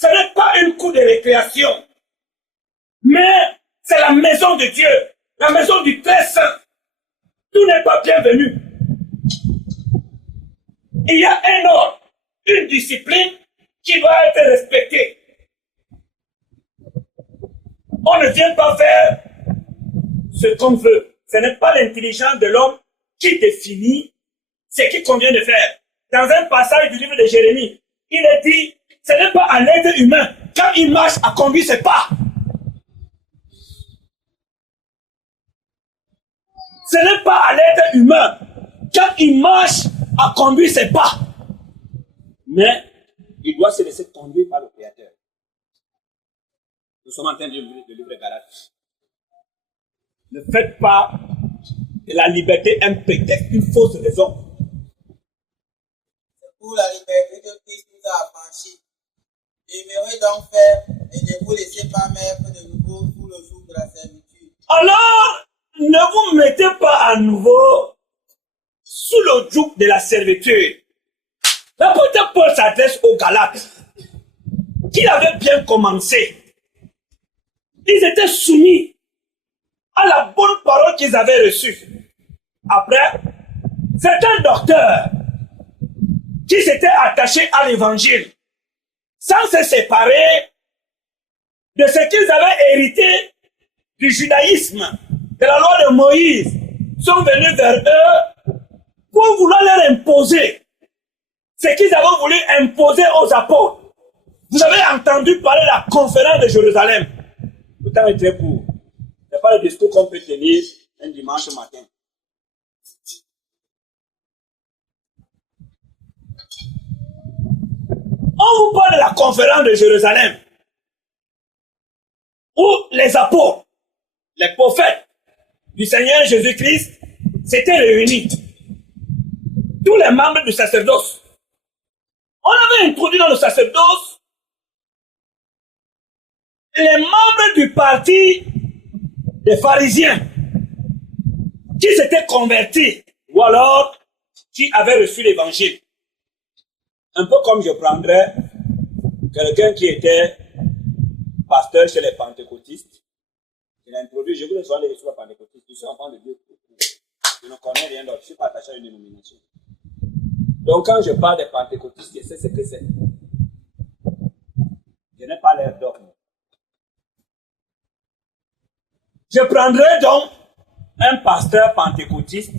ce n'est pas une cour de récréation, mais c'est la maison de Dieu, la maison du Très Saint. Tout n'est pas bienvenu. Il y a un ordre, une discipline qui doit être respectée. On ne vient pas faire ce qu'on veut. Ce n'est pas l'intelligence de l'homme qui définit ce qu'il convient de faire. Dans un passage du livre de Jérémie, il est dit, ce n'est pas à l'être humain, quand il marche à conduire ses pas. Ce n'est pas à l'être humain, quand il marche à conduire ses pas. Mais il doit se laisser conduire par le Créateur. Nous sommes en train de lire le livre de Galates. Ne faites pas de la liberté un prétexte, une fausse raison. C'est pour la liberté que Christ nous a affranchis. Demeurez donc fermes et ne vous laissez pas mettre de nouveau sous le joug de la servitude. Alors, ne vous mettez pas à nouveau sous le joug de la servitude. L'apôtre Paul s'adresse aux Galates, qui avaient bien commencé. Ils étaient soumis à la bonne parole qu'ils avaient reçue. Après, certains docteurs qui s'étaient attachés à l'évangile, sans se séparer de ce qu'ils avaient hérité du judaïsme, de la loi de Moïse, sont venus vers eux pour vouloir leur imposer ce qu'ils avaient voulu imposer aux apôtres. Vous avez entendu parler de la conférence de Jérusalem. Le temps est très court. Ce n'est pas le discours qu'on peut tenir un dimanche matin. On vous parle de la conférence de Jérusalem, où les apôtres, les prophètes du Seigneur Jésus-Christ s'étaient réunis. Tous les membres du sacerdoce. On avait introduit dans le sacerdoce les membres du parti des pharisiens qui s'étaient convertis ou alors qui avaient reçu l'évangile. Un peu comme je prendrais quelqu'un qui était pasteur chez les pentecôtistes. Je l'ai introduit, je voulais souvent les reçus pentecôtistes. Je suis enfant de Dieu. Je ne connais rien d'autre. Je ne suis pas attaché à une dénomination. Donc quand je parle des pentecôtistes, je sais ce que c'est. Je n'ai pas l'air dogme. Je prendrai donc un pasteur pentecôtiste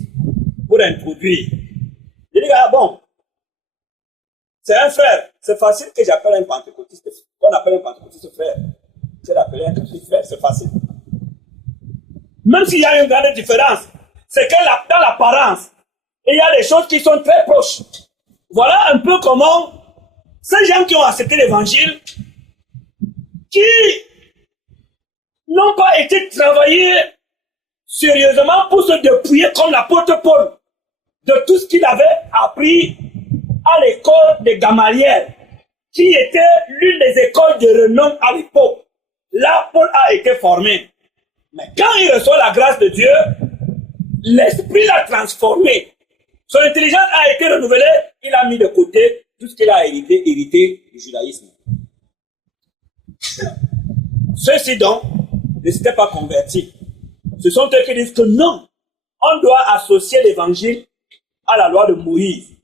pour introduire. Je dis, ah bon, c'est un frère. C'est facile que j'appelle un pentecôtiste, qu'on appelle un pentecôtiste frère. Je l'appelle un petit frère, c'est facile. Même s'il y a une grande différence, c'est que dans l'apparence, il y a des choses qui sont très proches. Voilà un peu comment ces gens qui ont accepté l'évangile, qui n'ont pas été travaillés sérieusement pour se dépouiller comme l'apôtre Paul de tout ce qu'il avait appris à l'école de Gamaliel, qui était l'une des écoles de renom à l'époque. Là, Paul a été formé. Mais quand il reçoit la grâce de Dieu, l'esprit l'a transformé. Son intelligence a été renouvelée, il a mis de côté tout ce qu'il a hérité du judaïsme. Ceux-ci donc ne s'étaient pas convertis. Ce sont eux qui disent que non, on doit associer l'évangile à la loi de Moïse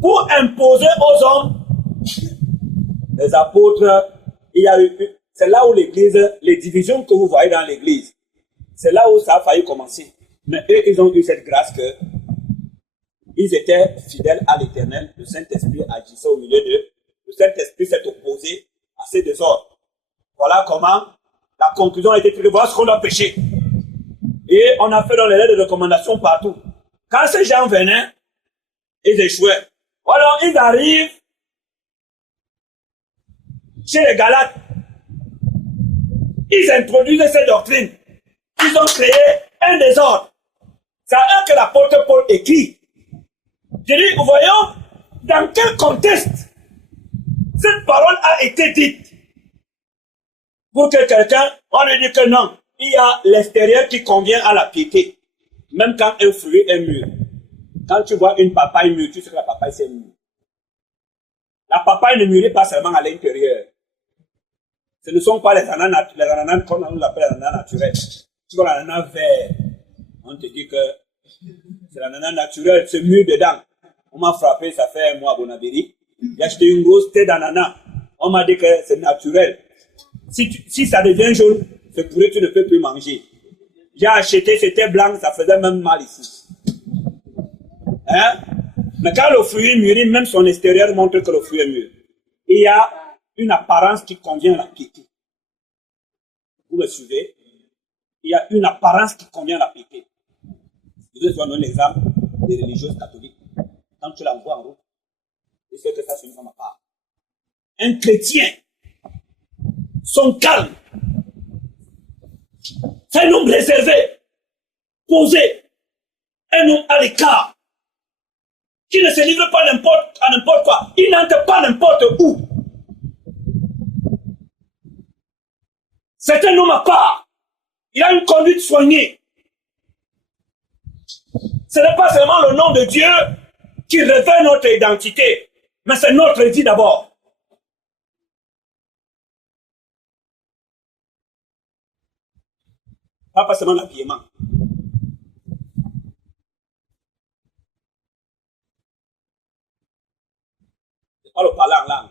pour imposer aux hommes. Les apôtres, il y a eu, c'est là où l'église, les divisions que vous voyez dans l'église, c'est là où ça a failli commencer. Mais eux, ils ont eu cette grâce que ils étaient fidèles à l'Éternel. Le Saint-Esprit agissait au milieu d'eux. Le Saint-Esprit s'est opposé à ces désordres. Voilà comment la conclusion a été de voir ce qu'on doit pécher. Et on a fait dans les lettres de recommandation partout. Quand ces gens venaient, ils échouaient. Alors ils arrivent chez les Galates. Ils introduisent ces doctrines. Ils ont créé un désordre. C'est à eux que l'apôtre Paul écrit. Je dis, voyons dans quel contexte cette parole a été dite. Pour que quelqu'un, on lui dit que non, il y a l'extérieur qui convient à la piété. Même quand un fruit est mûr. Quand tu vois une papaye mûre, tu sais que la papaye c'est mûr. La papaye ne mûrit pas seulement à l'intérieur. Ce ne sont pas les ananas comme on l'appelle les ananas naturels. Tu vois l'ananas vert, on te dit que c'est l'ananas naturel, c'est mûr dedans. On m'a frappé, ça fait un mois à Bonabéry. J'ai acheté une grosse tête d'ananas. On m'a dit que c'est naturel. Si ça devient jaune, c'est pourri, tu ne peux plus manger. J'ai acheté, c'était blanc, ça faisait même mal ici. Hein? Mais quand le fruit mûrit, même son extérieur montre que le fruit est mûr. Il y a une apparence qui convient à la piété. Vous me suivez? Il y a une apparence qui convient à la piété. Je vais vous donner l'exemple des religieuses catholiques. Quand tu la vois en route, tu sais que ça c'est une femme à part. Un chrétien, son calme, c'est un homme réservé. posé, un homme à l'écart, qui ne se livre pas à n'importe quoi, il n'entre pas n'importe où. C'est un homme à part. Il a une conduite soignée. Ce n'est pas seulement le nom de Dieu qui révèle notre identité, mais c'est notre vie d'abord. Pas seulement l'habillement. C'est pas le parler en langue.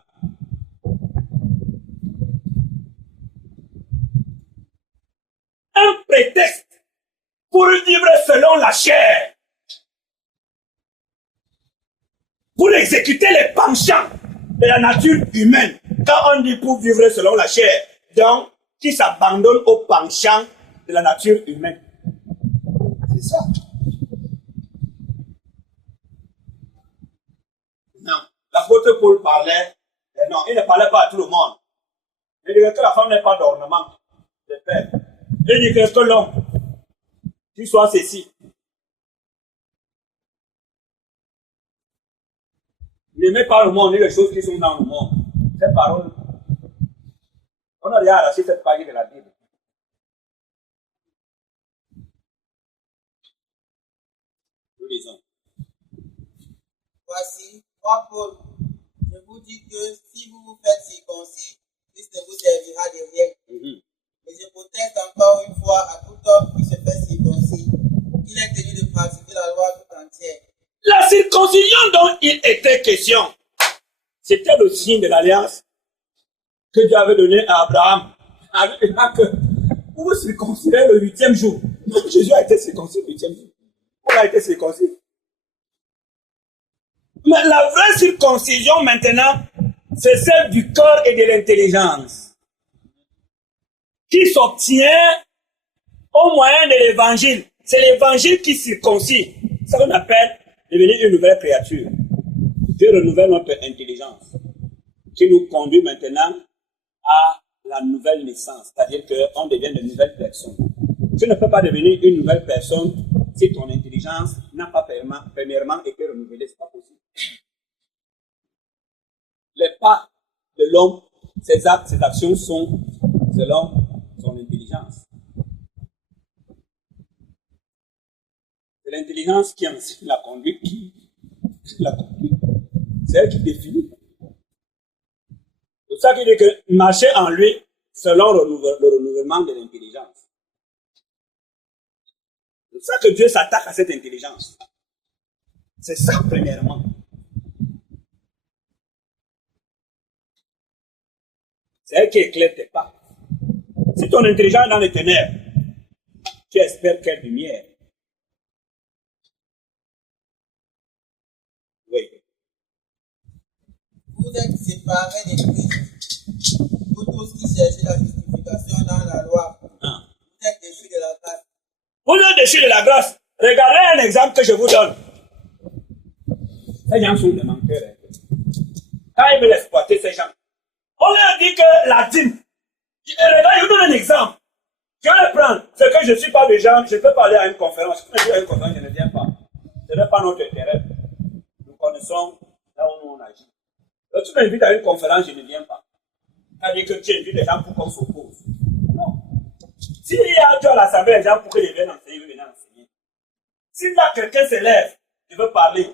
Un prétexte pour vivre selon la chair, pour exécuter les penchants de la nature humaine. Quand on dit pour vivre selon la chair, donc qui s'abandonne aux penchants de la nature humaine. C'est ça. Non, l'apôtre Paul parlait, non, il ne parlait pas à tout le monde. Il disait que la femme n'est pas d'ornement, de père. Il dit que l'homme, qu'il soit ceci. N'aimez pas le monde ni les choses qui sont dans le monde. Cette parole, on a déjà arraché cette page de la Bible. Nous lisons. Voici, moi Paul, je vous dis que si vous vous faites circoncis, Christ ne vous servira de rien. Et je proteste encore une fois à tout homme qui se fait circoncis, qu'il est tenu de pratiquer la loi tout entière. La circoncision dont il était question, c'était le signe de l'alliance que Dieu avait donné à Abraham. Avec que vous vous circoncidez le 8e jour. Donc Jésus a été circoncis le 8e jour. On a été circoncis. Mais la vraie circoncision maintenant, c'est celle du corps et de l'intelligence, qui s'obtient au moyen de l'évangile. C'est l'évangile qui circoncit. C'est ce qu'on appelle devenir une nouvelle créature. Dieu renouvelle notre intelligence, qui nous conduit maintenant à la nouvelle naissance, c'est-à-dire qu'on devient de nouvelles personnes. Tu ne peux pas devenir une nouvelle personne si ton intelligence n'a pas premièrement été renouvelée. Ce n'est pas possible. Les pas de l'homme, ses actes, ses actions sont selon son intelligence. C'est l'intelligence qui enseigne la conduite, c'est elle qui définit. C'est ça qui dit que marcher en lui selon le renouvellement de l'intelligence. C'est ça que Dieu s'attaque à cette intelligence. C'est ça premièrement. C'est elle qui éclaire tes pas. Si ton intelligence est dans les ténèbres, tu espères quelle lumière? Oui. Vous êtes séparés de Christ, vous tous qui cherchez la justification dans la loi. Vous êtes déchus de la grâce. Vous êtes déchus de la grâce. Regardez un exemple que je vous donne. Ces gens sont des menteurs. Quand ils veulent exploiter ces gens, on leur dit que la dîme. Regarde, je vous donne un exemple. Je vais prendre ce que je ne suis pas des gens, je peux parler à une conférence. Si je vais à une conférence, je ne viens pas. Ce n'est pas notre intérêt. Nous connaissons là où on agit. Donc, tu m'invites à une conférence, je ne viens pas. C'est-à-dire que tu invites les gens pour qu'on s'oppose. Non. S'il y a Dieu à l'assemblée, les gens pour qu'ils viennent enseigner, ils viennent enseigner. Si là, quelqu'un s'élève, je veux parler.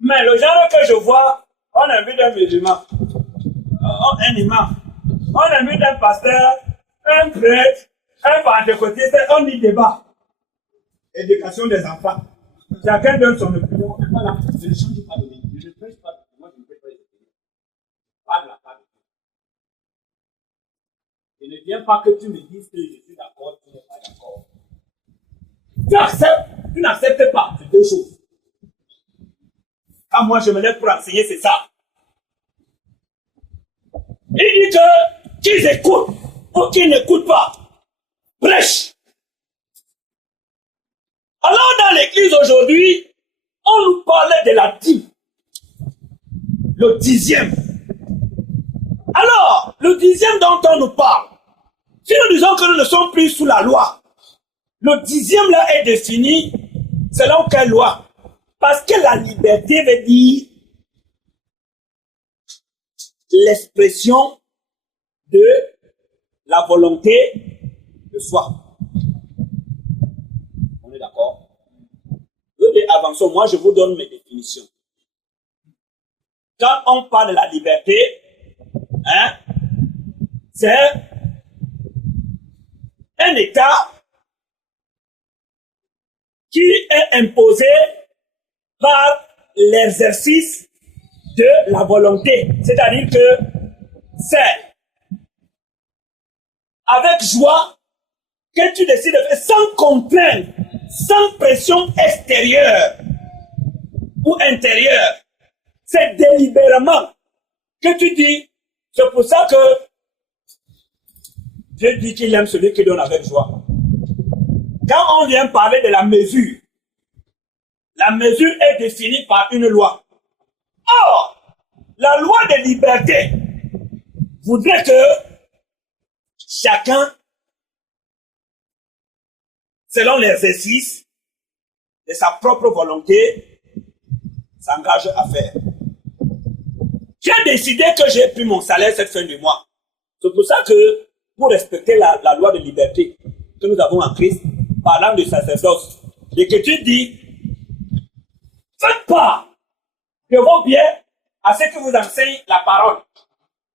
Mais le genre que je vois, on invite un musulman, un imam, on invite un pasteur, un prêtre, un pentecôtiste, on y débat. Éducation des enfants. Chacun donne son opinion. Voilà. Je ne change pas de vie. Je ne prêche pas de vie. Moi, je ne prêche pas de vie. Pas de la part de Dieu. Je ne viens pas que tu me dises que je suis d'accord, tu n'es pas d'accord. Tu acceptes, tu n'acceptes pas. C'est deux choses. Quand moi je me lève pour enseigner, c'est ça. Il dit que qu'ils écoutent ou qu'ils n'écoutent pas, prêche. Alors dans l'église aujourd'hui, on nous parlait de la dîme. Le 10e. Alors, le 10e dont on nous parle, si nous disons que nous ne sommes plus sous la loi, Le 10e là est défini selon quelle loi? Parce que la liberté veut dire l'expression de la volonté de soi. On est d'accord? Avançons, moi je vous donne mes définitions. Quand on parle de la liberté, hein, c'est un état qui est imposé par l'exercice de la volonté. C'est-à-dire que c'est avec joie que tu décides de faire sans contrainte, sans pression extérieure ou intérieure. C'est délibérément que tu dis. C'est pour ça que Dieu dit qu'il aime celui qui donne avec joie. Quand on vient parler de la mesure est définie par une loi. Or, la loi de liberté voudrait que chacun, selon l'exercice de sa propre volonté, s'engage à faire. J'ai décidé que j'ai pris mon salaire cette fin du mois. C'est pour ça que, pour respecter la loi de liberté que nous avons en Christ, parlant du sacerdoce, l'Écriture dit, faites pas de vos biens à ce que vous enseigne la parole.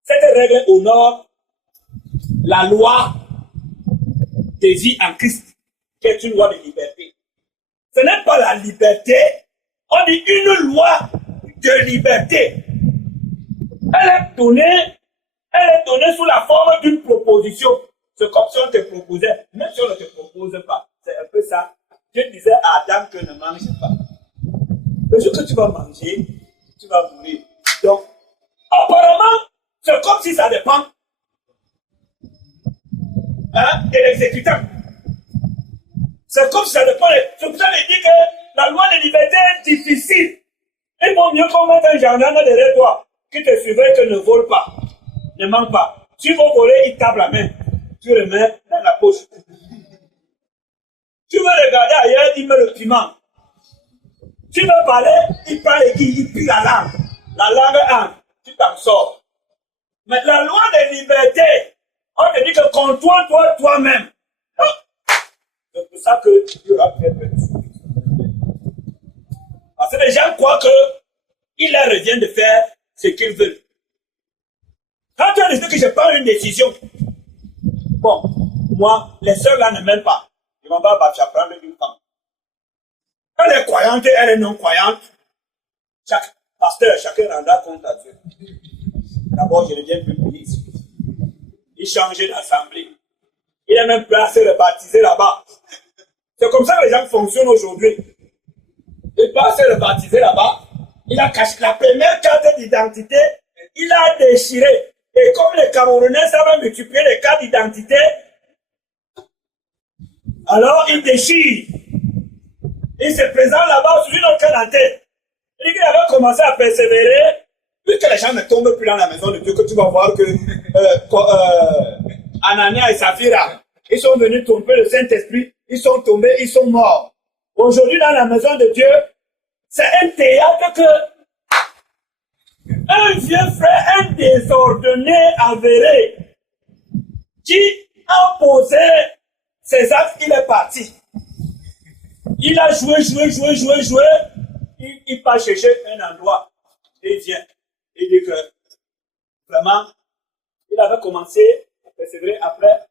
Cette règle honore la loi de vie en Christ, qui est une loi de liberté. Ce n'est pas la liberté, on dit une loi de liberté. Elle est donnée sous la forme d'une proposition. C'est comme si on te proposait, même si on ne te propose pas. C'est un peu ça. Dieu disait à Adam que ne mange pas. Le jour que tu vas manger, tu vas mourir. Donc, apparemment, c'est comme si ça dépend de l'exécutant. C'est comme si ça dépend. C'est pour ça qu'il dit que la loi de liberté est difficile. Il vaut mieux qu'on mette un gendarme derrière toi qui te surveille que ne vole pas, ne manque pas. Si vous volez, il tape la main. Tu remets dans la poche. Tu veux regarder ailleurs, il met le piment. Tu veux parler, il prend l'aiguille, il plie la langue. La langue tu t'en sors. Mais la loi de liberté, on te dit que contrôle-toi toi-même. C'est pour ça qu'il y aura très peu de soucis. Parce que les gens croient qu'il leur revient de faire ce qu'ils veulent. Quand tu as décidé que je prends une décision, bon, moi, les sœurs là ne m'aiment pas. Ils ne vont pas prendre une femme. Elle est croyante, elle est non croyante. Chaque pasteur, chacun rendra compte à Dieu. D'abord, je ne viens plus prier ici. Il changeait d'assemblée. Il est même placé le baptisé là-bas. C'est comme ça que les gens fonctionnent aujourd'hui. Il passe le baptisé là-bas. Il a caché la première carte d'identité. Il a déchiré. Et comme les Camerounais savent multiplier les cartes d'identité, alors il déchire. Il se présente là-bas sur une autre carte en tête. Il dit qu'il avait commencé à persévérer. Puis que les gens ne tombent plus dans la maison de Dieu, que tu vas voir que Anania et Saphira, ils sont venus tromper le Saint-Esprit. Ils sont tombés, ils sont morts. Aujourd'hui, dans la maison de Dieu, c'est un théâtre que un vieux frère, un désordonné avéré, qui a posé ses actes, il est parti. Il a joué. Il part chercher un endroit. Et il vient. Il dit que, vraiment, il avait commencé à persévérer. Après,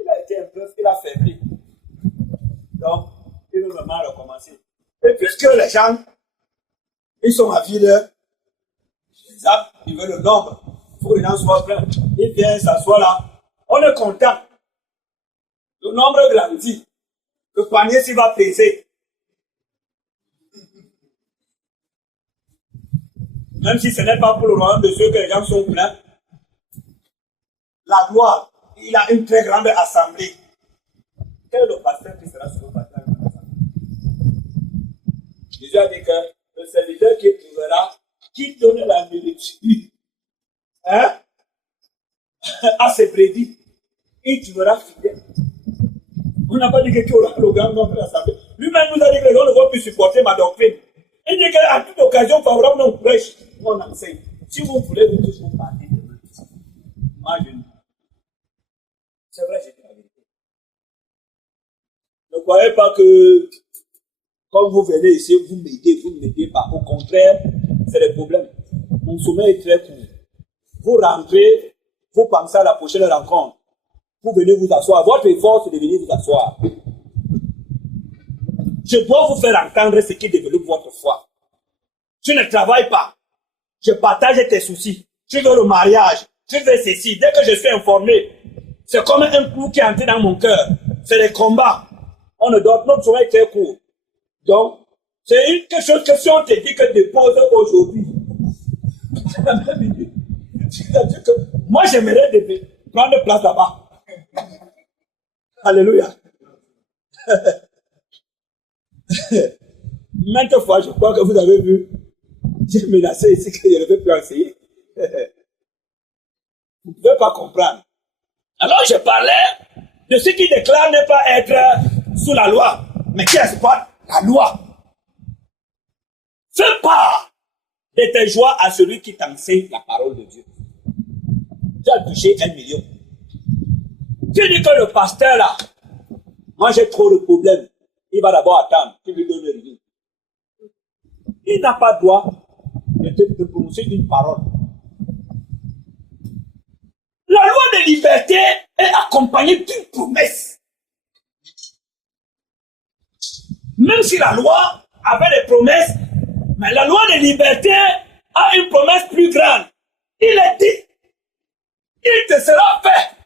il a été un peu, il a faibli. Donc, il veut vraiment recommencer. Et puisque les gens, ils sont à vide, les actes, ils veulent le nombre. Il faut que les gens soient pleins. Il vient s'asseoir là. On est content. Le nombre grandit. Le panier s'il va peser. Même si ce n'est pas pour le royaume de Dieu que les gens sont pleins. La gloire, il a une très grande assemblée. Quel est le pasteur qui sera sur le pasteur? Jésus a dit que le serviteur qui trouvera, qui donne la nourriture à ses brebis, il trouvera fidèle. On n'a pas dit que tu auras le grand nombre de l'Assemblée. Lui-même nous a dit que les gens ne vont plus supporter ma doctrine. Il dit qu'à toute occasion favorable, on prêche, on enseigne. Si vous voulez, vous tous vous partez demain. Moi, je ne. C'est vrai, j'ai dit la vérité. Ne croyez pas que quand vous venez ici, vous ne m'aidez pas. Au contraire, c'est le problème. Mon sommeil est très court. Vous rentrez, vous pensez à la prochaine rencontre. Vous venez vous asseoir. Votre effort, c'est de venir vous asseoir. Je dois vous faire entendre ce qui développe votre foi. Tu ne travailles pas. Je partage tes soucis. Tu veux le mariage. Tu veux ceci. Dès que je suis informé, c'est comme un clou qui est entré dans mon cœur. C'est les combats. On ne doit, notre sommeil est très court. Donc, c'est quelque chose que si on te dit que dépose aujourd'hui, moi j'aimerais prendre place là-bas. Alléluia. Maintes fois, je crois que vous avez vu, j'ai menacé ici que je ne vais plus enseigner. Vous ne pouvez pas comprendre. Alors je parlais de ceux qui déclarent ne pas être sous la loi. Mais qu'est-ce pas la loi? Fais part de tes joies à celui qui t'enseigne la parole de Dieu. Tu as touché 1 million. Tu dis que le pasteur là, moi j'ai trop de problèmes. Il va d'abord attendre, tu lui donnes rien. Il n'a pas droit de te prononcer une parole. La loi de liberté est accompagnée d'une promesse. Même si la loi avait des promesses, mais la loi de liberté a une promesse plus grande. Il est dit, il te sera fait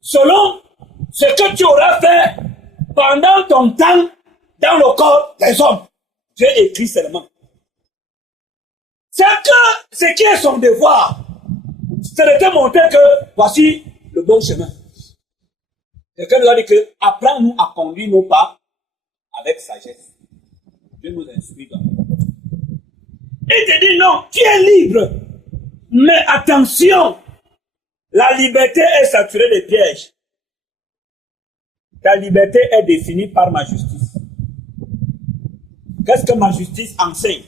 selon ce que tu auras fait pendant ton temps dans le corps des hommes. J'ai écrit seulement. C'est que ce qui est son devoir, c'est de te montrer que voici le bon chemin. Quelqu'un nous a dit que apprends-nous à conduire nos pas avec sagesse. Dieu nous instruit. Il te dit non, tu es libre. Mais attention, la liberté est saturée de pièges. Ta liberté est définie par ma justice. Qu'est-ce que ma justice enseigne?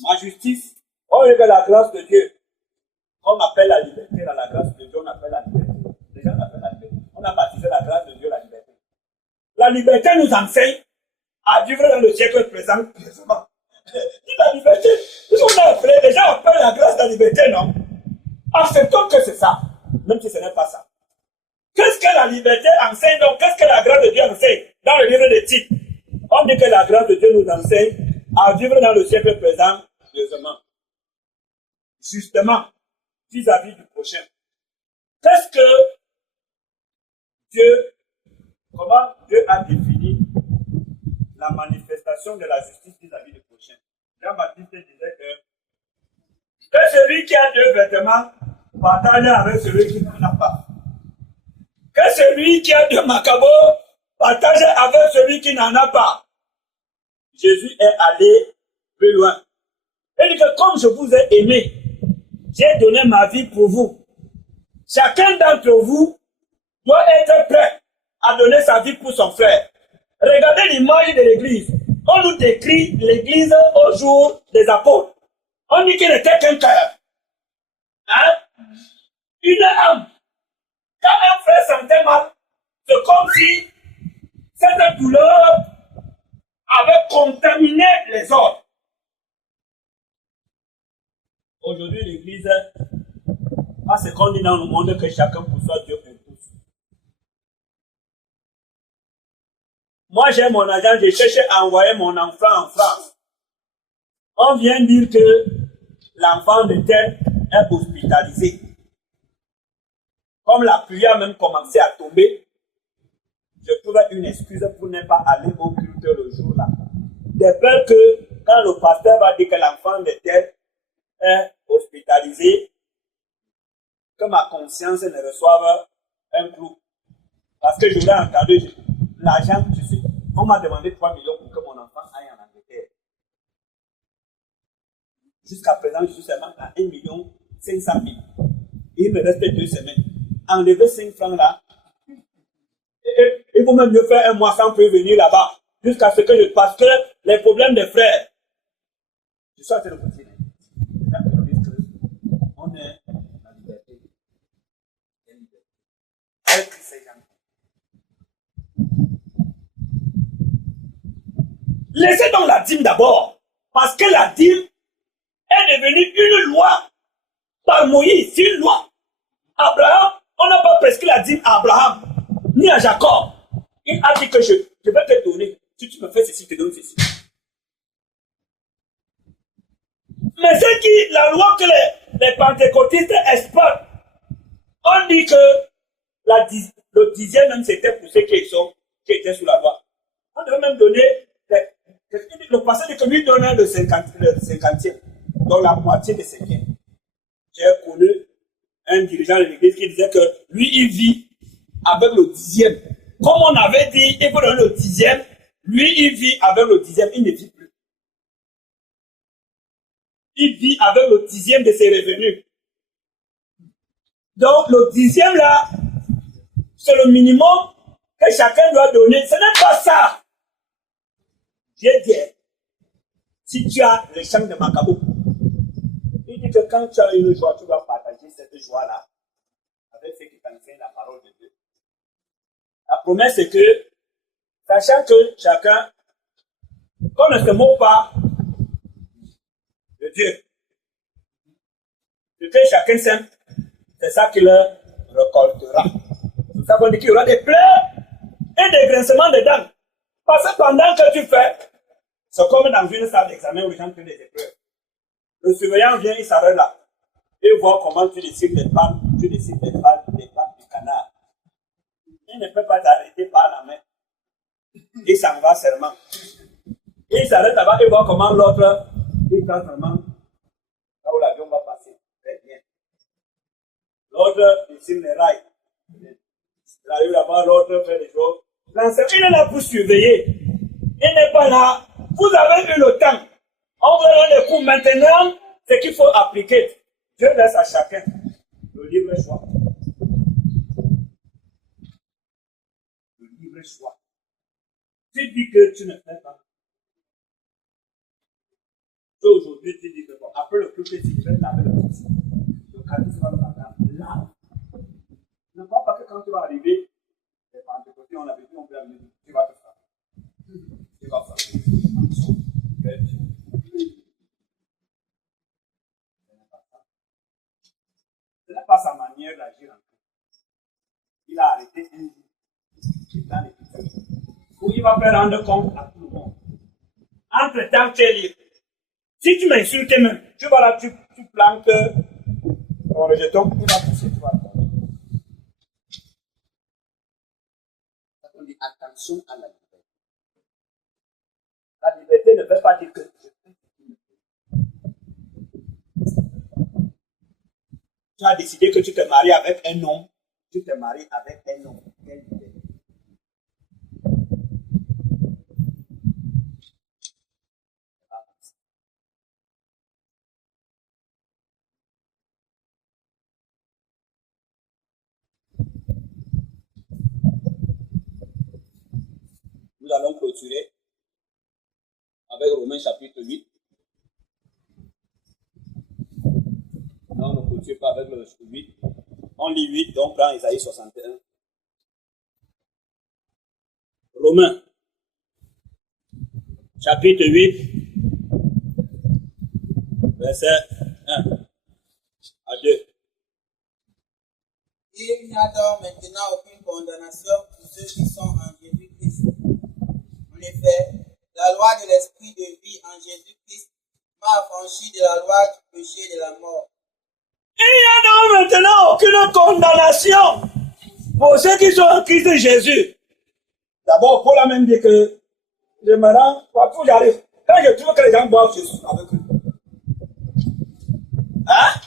Ma justice, on est de la grâce de Dieu. On appelle la liberté, dans la grâce de Dieu, on appelle la liberté. Déjà, on appelle la liberté. On a baptisé la grâce de Dieu, la liberté. La liberté nous enseigne à vivre dans le siècle présent. La liberté, on a appelé, déjà on appelle la grâce de la liberté, non? Acceptons que c'est ça, même si ce n'est pas ça. Qu'est-ce que la liberté enseigne donc? Qu'est-ce que la grâce de Dieu enseigne? Dans le livre des titres, on dit que la grâce de Dieu nous enseigne à vivre dans le siècle présent, justement, vis-à-vis du prochain. Qu'est-ce que comment Dieu a défini la manifestation de la justice vis-à-vis du prochain? Jean-Baptiste disait que celui qui a 2 vêtements partage avec celui qui n'en a pas. Que celui qui a 2 macabots partage avec celui qui n'en a pas. Jésus est allé plus loin. Il dit que comme je vous ai aimé, j'ai donné ma vie pour vous. Chacun d'entre vous doit être prêt à donner sa vie pour son frère. Regardez l'image de l'église. On nous décrit l'église au jour des apôtres. On dit qu'il n'était qu'un cœur. Hein? Une âme. Quand un frère sentait mal, c'est comme si cette douleur avait contaminé les autres. Aujourd'hui, l'église a ce qu'on dit dans le monde que chacun pour soi, Dieu pour tous. Moi, j'ai mon agent, j'ai cherché à envoyer mon enfant en France. On vient dire que l'enfant de terre est hospitalisé. Comme la pluie a même commencé à tomber, je trouvais une excuse pour ne pas aller au culte le jour-là. De peur que quand le pasteur va dire que l'enfant de terre est hospitalisé, que ma conscience ne reçoive un clou. Parce que je voulais entendu l'argent, on m'a demandé 3 millions pour que mon enfant aille en Angleterre. Jusqu'à présent, je suis seulement à 1 500 000. Il me reste 2 semaines. Enlever 5 francs là, et vaut même mieux faire un mois sans prévenir là-bas, jusqu'à ce que je... Parce que les problèmes des frères, je suis en train de vous dire, on est la liberté. Est-ce que c'est jamais? Laissez donc la dîme d'abord, parce que la dîme est devenue une loi par Moïse, c'est une loi. Abraham, on n'a pas prescrit la dîme à Abraham, ni à Jacob. Il a dit que je vais te donner. Si tu me fais ceci, je te donne ceci. Mais c'est qui, la loi que les pentecôtistes exploitent, on dit que le 10e même c'était pour ceux qui étaient sous la loi. On devait même donner, le passé de que lui donnait le 50e, donc la moitié de 5e. J'ai connu un dirigeant de l'église qui disait que lui, il vit avec le 10e. Comme on avait dit, il faut donner le 10e, lui, il vit avec le 10e, il ne vit plus. Il vit avec le 10e de ses revenus. Donc, le 10e là, c'est le minimum que chacun doit donner. Ce n'est pas ça. J'ai dit, si tu as le champ de Macabo, il dit que quand tu as une joie, tu dois partager cette joie-là avec ceux qui t'enseignent la parole de Dieu. La promesse, c'est que, sachant que chacun, qu'on ne se moque pas de Dieu, ce que chacun sème, c'est ça qu'il récoltera. C'est ça qu'on dit qu'il y aura des pleurs et des grincements de dents. Parce que pendant que tu fais, c'est comme dans une salle d'examen où les gens font des épreuves. Le surveillant vient, il s'arrête là. Et voit comment tu décides des pattes, des pattes du canard. Il ne peut pas t'arrêter par la main. Il s'en va seulement. Et il s'arrête là-bas et voit comment l'autre, il prend seulement là où l'avion va passer. Très bien. L'autre dessine les rails. Il arrive là-bas, l'autre fait des choses. L'enseignant, il est là pour surveiller. Il n'est pas là. Vous avez eu le temps. On vous donne des cours maintenant, ce qu'il faut appliquer. Dieu laisse à chacun le libre choix. Le libre choix. Tu dis que tu ne fais pas. Aujourd'hui, tu dis que bon, après le culte, tu fais laver le petit. Le cadeau, va le faire là. Ne crois pas que quand tu vas arriver, les pentecôtés, on avait dit, on peut amener, tu vas te faire. Tu vas faire. Ce n'est pas sa manière d'agir en Christ. Il a arrêté un jour dans l'Écriture où il va faire rendre compte à tout le monde. Entre-temps, tu es libre. Si tu m'insultes même, tu vas là, tu plantes ton rejeton, il va pousser, tu vas le prendre. On dit attention à la liberté. La liberté ne veut pas dire que tu as décidé que tu te maries avec un homme, tu te maries avec un homme. Quelle liberté. Nous allons clôturer avec Romains chapitre 8. Non, on ne clôture pas avec le 8. On lit 8, donc on prend Isaïe 61. Romains chapitre 8, verset 1 à 2. Et il n'y a donc maintenant aucune condamnation pour ceux qui sont en Jésus-Christ. En effet, la loi de l'esprit de vie en Jésus-Christ m'a affranchi de la loi du péché et de la mort. Il n'y a donc maintenant aucune condamnation pour ceux qui sont en Christ Jésus. D'abord, Paul a même dit que je me rends, partout où j'arrive, quand je trouve que les gens boivent, je suis avec eux. Hein?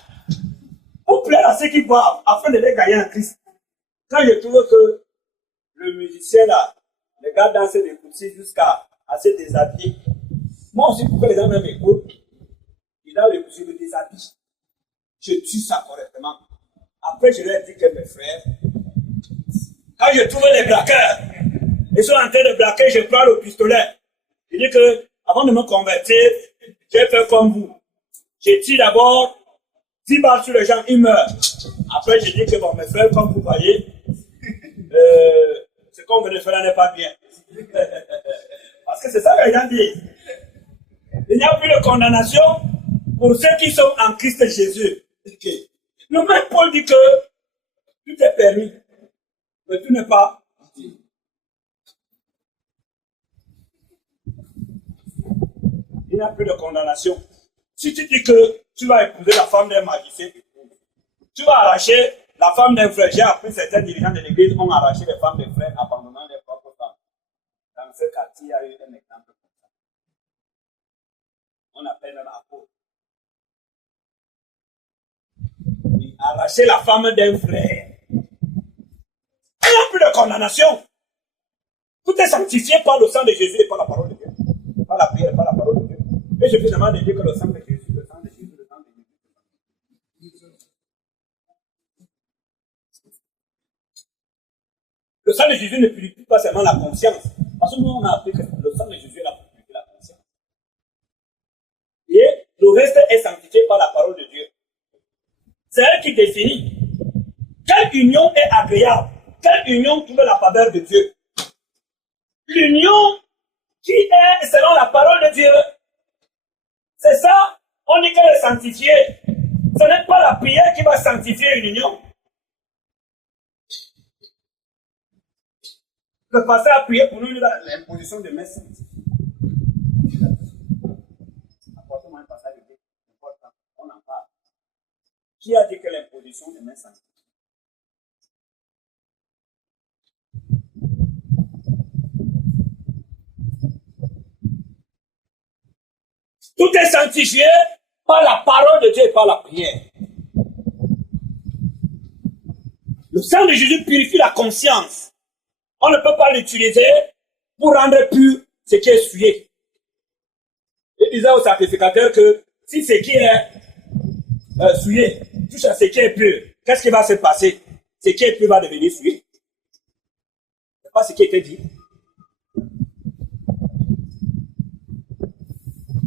Pour plaire à ceux qui boivent, afin de les gagner en Christ. Quand je trouve que le musicien là, le gars danse des coups jusqu'à se déshabiller, moi aussi, pour que les gens m'écoutent, il a le coups, je me déshabille. Je tue ça correctement. Après, je leur dis que mes frères, quand je trouve les braqueurs, Ils sont en train de braquer, je prends le pistolet. Je dis que, avant de me convertir, j'ai fait comme vous. J'ai tiré d'abord 10 balles sur les gens, ils meurent. Après, je dis que bon, mes frères, comme vous voyez, ce qu'on veut faire là n'est pas bien. Parce que c'est ça que les gens disent. Il n'y a plus de condamnation pour ceux qui sont en Christ Jésus. Le même Paul dit que tout est permis, mais tout n'est pas. Il n'y a plus de condamnation. Si tu dis que tu vas épouser la femme d'un magicien, tu vas arracher la femme d'un frère. J'ai appris certains dirigeants de l'église ont arraché les femmes des frères abandonnant les propres femmes. Dans ce quartier, il y a eu un exemple comme ça. On appelle même apôtre. Arracher la femme d'un frère. Il n'y a plus de condamnation. Tout est sanctifié par le sang de Jésus et par la parole de Dieu. Par la prière et par la parole de Dieu. Et je peux demander de dire que le sang de Jésus, le sang de Jésus, le sang de Jésus. Le sang de Jésus ne purifie pas seulement la conscience. Parce que nous, on a appris que le sang de Jésus est là pour purifier la conscience. Et le reste est sanctifié par la parole de Dieu. C'est elle qui définit quelle union est agréable, quelle union trouve la faveur de Dieu. L'union qui est selon la parole de Dieu. C'est ça, on dit qu'elle est sanctifiée. Ce n'est pas la prière qui va sanctifier une union. Le pasteur a prié pour nous l'imposition de main sanctifiée. Apportez-moi un passage de Dieu. On en parle. Qui a dit que l'imposition de main sanctifiée? Tout est sanctifié par la parole de Dieu et par la prière. Le sang de Jésus purifie la conscience. On ne peut pas l'utiliser pour rendre pur ce qui est souillé. Il disait au sacrificateur que si ce qui est souillé touche à ce qui est pur, qu'est-ce qui va se passer? Ce qui est pur va devenir souillé. Ce n'est pas ce qui était dit.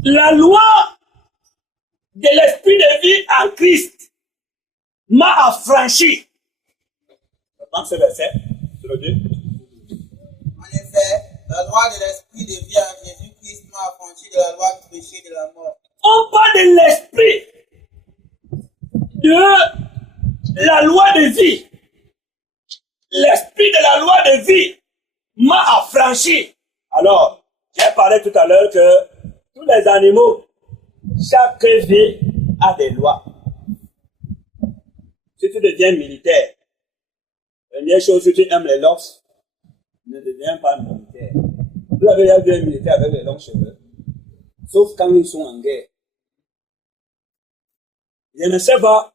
La loi de l'esprit de vie en Christ m'a affranchi. Je prends ce verset, c'est le 2. En effet, la loi de l'esprit de vie en Jésus-Christ m'a affranchi de la loi du péché et de la mort. On parle de l'esprit de la loi de vie. L'esprit de la loi de vie m'a affranchi. Alors, j'ai parlé tout à l'heure que tous les animaux, chaque vie a des lois. Si tu deviens militaire, première chose, si tu aimes les locks, ne deviens pas militaire. Vous avez déjà vu un militaire avec les longs cheveux, sauf quand ils sont en guerre. Je ne sais pas,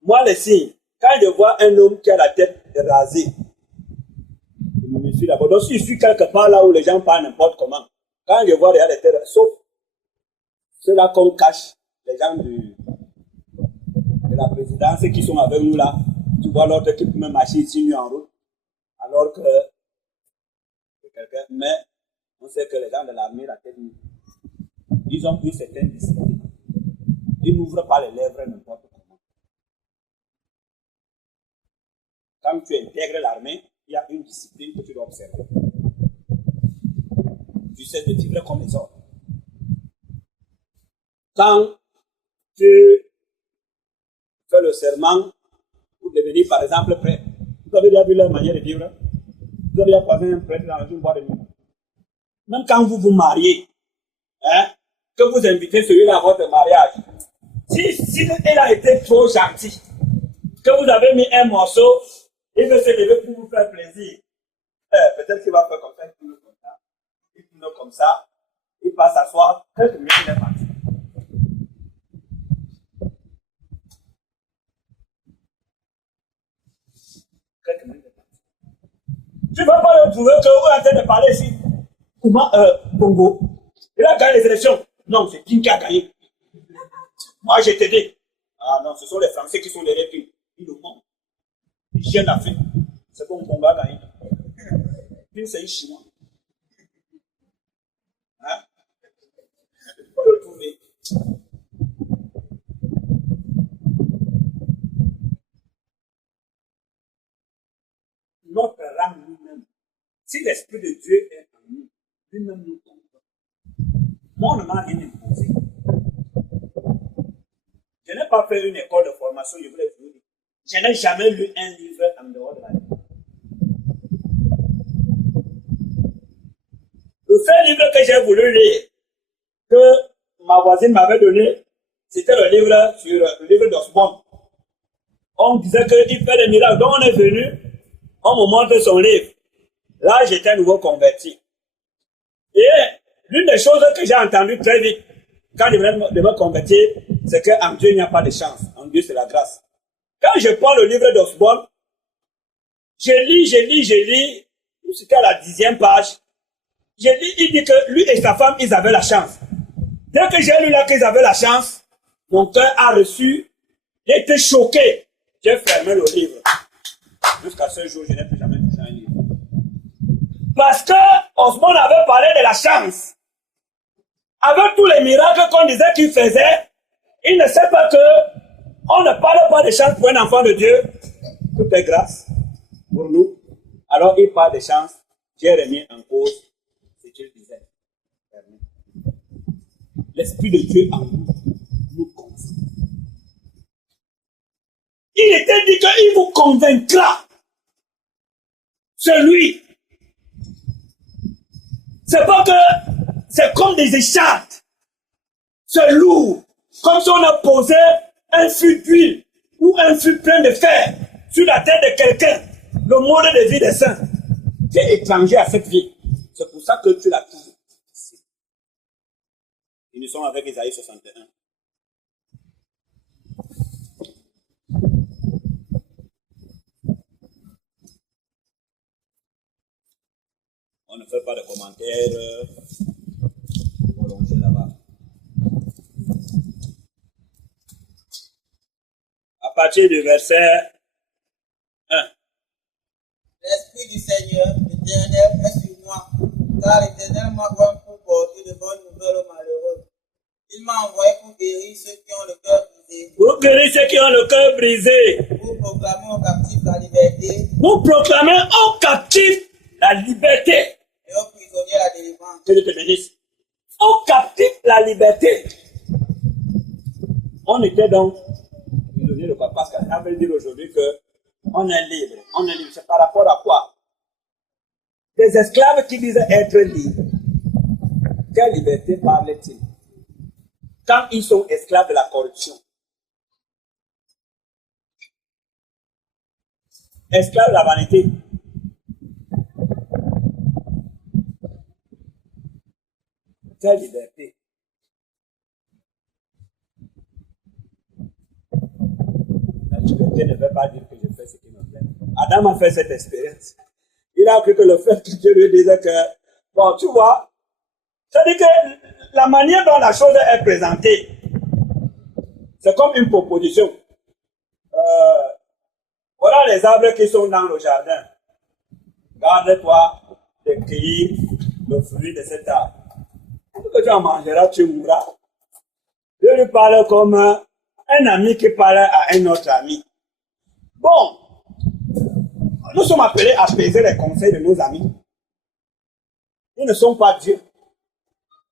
moi les signes, quand je vois un homme qui a la tête rasée, je me méfie d'abord. Donc si je suis quelque part là où les gens parlent n'importe comment, quand je vois les têtes, sauf ceux-là qu'on cache, les gens de la présidence qui sont avec nous là, tu vois l'autre qui peut même marcher ici nu en route, alors que c'est quelqu'un, mais on sait que les gens de l'armée, la tête nue, ils ont une certaine discipline. Ils n'ouvrent pas les lèvres n'importe comment. Quand tu intègres l'armée, il y a une discipline que tu dois observer. Tu sais de vivre comme les autres. Quand tu fais le serment pour devenir, par exemple, prêtre, vous avez déjà vu leur manière de vivre. Vous avez déjà croisé un prêtre dans une boîte de nuit. Même quand vous vous mariez, hein, que vous invitez celui-là à votre mariage, si il a été trop gentil, que vous avez mis un morceau, il veut se lever pour vous faire plaisir. Peut-être qu'il va faire comme ça, il tourne comme ça, il tourne comme ça, il va s'asseoir, quelques minutes, il est parti. Tu ne vas pas le trouver que vous êtes en train de parler ici. Comment Bongo, il a gagné les élections. Non, c'est King qui a gagné. Moi, j'ai t'aidé. Ah non, ce sont les Français qui sont derrière qui. Ils le montrent. Ils gênent l'Afrique. C'est bon, Bongo a gagné. Puis c'est un chinois. Hein? Il faut le trouver. Notre rang lui-même. Si l'Esprit de Dieu est en nous, lui-même nous comprend. Moi, on ne m'a rien imposé. Je n'ai pas fait une école de formation, je voulais vous dire. Je n'ai jamais lu un livre en dehors de la vie. Le seul livre que j'ai voulu lire, que ma voisine m'avait donné, c'était le livre sur le livre d'Osborne. On disait qu'il fait des miracles. Donc on est venu, on me montre son livre. Là, j'étais à nouveau converti. Et l'une des choses que j'ai entendues très vite, quand je venais de me convertir, c'est qu'en Dieu, il n'y a pas de chance. En Dieu, c'est la grâce. Quand je prends le livre d'Osborne, je lis, c'était à la 10e page. Je lis, il dit que lui et sa femme, ils avaient la chance. Dès que j'ai lu là qu'ils avaient la chance, mon cœur a reçu, j'ai été choqué. J'ai fermé le livre. Jusqu'à ce jour, je n'ai plus jamais touché un livre. Parce que Osborne avait parlé de la chance. Avec tous les miracles qu'on disait qu'il faisait, il ne sait pas que on ne parle pas de chance pour un enfant de Dieu. Tout est grâce pour nous. Alors il parle de chance. J'ai remis en cause ce qu'il disait. L'Esprit de Dieu en nous nous convainc. Il était dit qu'il vous convaincra. C'est lui. C'est pas que c'est comme des écharpes. C'est lourd. Comme si on a posé un fût d'huile ou un fût plein de fer sur la tête de quelqu'un. Le mode de vie des saints. Tu es étranger à cette vie. C'est pour ça que tu la trouves. Et nous sommes avec Isaïe 61. On ne fait pas de commentaires. Prolonger là-bas. À partir du verset 1. L'Esprit du Seigneur, l'Éternel, est sur moi, car l'Éternel m'a envoyé pour porter de bonnes nouvelles aux malheureux. Il m'a envoyé pour guérir ceux qui ont le cœur brisé. Pour guérir ceux qui ont le cœur brisé. Pour proclamer aux captifs la liberté. Pour proclamer aux captifs la liberté. Et aux prisonniers la délivrance. Que Dieu te bénisse. Aux captifs la liberté. On était donc prisonniers de quoi? Parce qu'on veut dire aujourd'hui que on est libre. On est libre. C'est par rapport à quoi? Des esclaves qui disaient être libres. Quelle liberté parlaient-ils? Quand ils sont esclaves de la corruption. Esclaves de la vanité. Quelle liberté? La liberté ne veut pas dire que je fais ce qui me plaît. Adam a fait cette expérience. Il a cru que le fait que Dieu lui disait que, bon, tu vois, c'est-à-dire que la manière dont la chose est présentée, c'est comme une proposition. Voilà les arbres qui sont dans le jardin. Garde-toi de cueillir le fruit de cet arbre. Que tu en mangeras, tu mourras. Je lui parle comme un ami qui parle à un autre ami. Bon, nous sommes appelés à apaiser les conseils de nos amis. Ils ne sont pas Dieu.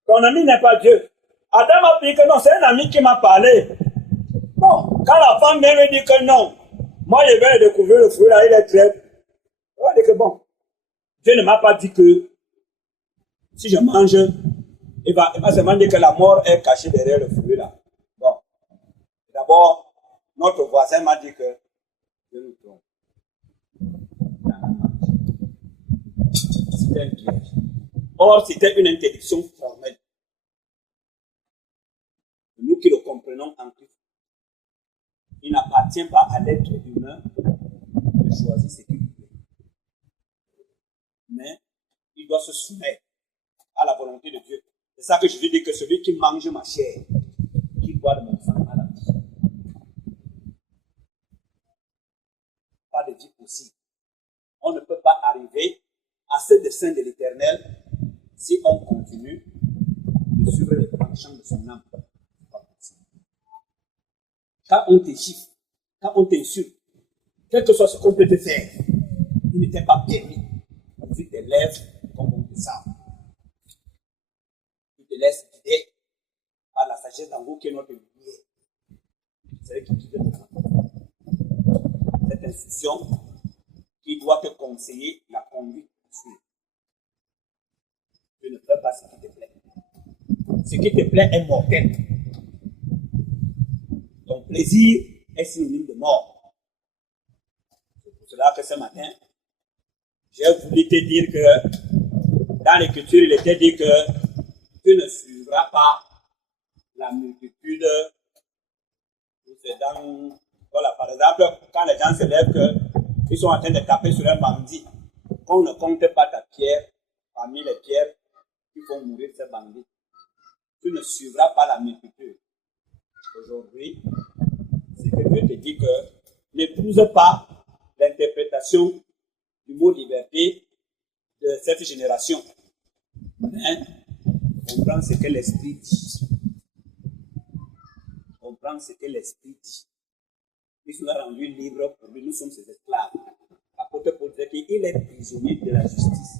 Ton ami n'est pas Dieu. Adam a dit que non, c'est un ami qui m'a parlé. Bon, quand la femme vient lui dire que non, moi je vais découvrir le fruit là, il est très... On va dire que bon, Dieu ne m'a pas dit que si je mange, il va seulement dire que la mort est cachée derrière le fruit là. Bon, d'abord, notre voisin m'a dit que je nous trompe. C'était un piège. Or, c'était une interdiction formelle. Nous qui le comprenons en Christ, il n'appartient pas à l'être humain de choisir ce qu'il veut. Mais il doit se soumettre à la volonté de Dieu. C'est ça que je veux dire, que celui qui mange ma chair, qui boit de mon sang à la vie. Pas de vie possible. On ne peut pas arriver à ce dessein de l'Éternel si on continue de suivre les penchants de son âme. Quand on te gifle, quand on t'insulte, quel que soit ce qu'on peut te faire, il n'était pas permis. On vit tes lèvres comme on te sent. Tu te laisses guider par la sagesse d'en haut qui est notre lumière. C'est elle qui guide notre âme. Cette instruction qui doit te conseiller la conduite à suivre. Tu ne fais pas ce qui te plaît. Ce qui te plaît est mortel. Ton plaisir est synonyme de mort. C'est pour cela que ce matin, j'ai voulu te dire que dans l'Écriture, il était dit que tu ne suivras pas la multitude. Voilà, par exemple, quand les gens se lèvent, qu'ils sont en train de taper sur un bandit, qu'on ne compte pas ta pierre parmi les pierres qui font mourir ces bandits. Tu ne suivras pas la multitude. Aujourd'hui, c'est que Dieu te dit que n'épouse pas l'interprétation du mot liberté de cette génération. Mais comprends ce que l'Esprit dit. Comprends ce que l'Esprit dit. Il nous a rendus libres pour lui, nous sommes ses esclaves. L'apôtre Paul disait qu'il est prisonnier de la justice.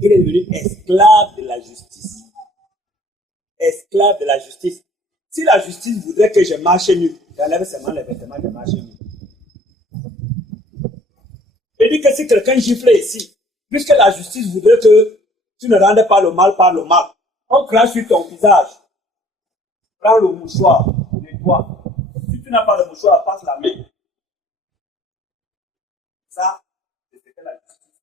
Il est devenu esclave de la justice. Esclave de la justice. Si la justice voudrait que je marche nu, j'enlève seulement les vêtements de marcher nu. Il dit que si quelqu'un gifle ici, puisque la justice voudrait que tu ne rendes pas le mal par le mal, on crache sur ton visage. Prends le mouchoir, nettoie. Si tu n'as pas de mouchoir, passe la main. Ça, c'est ce que la justice.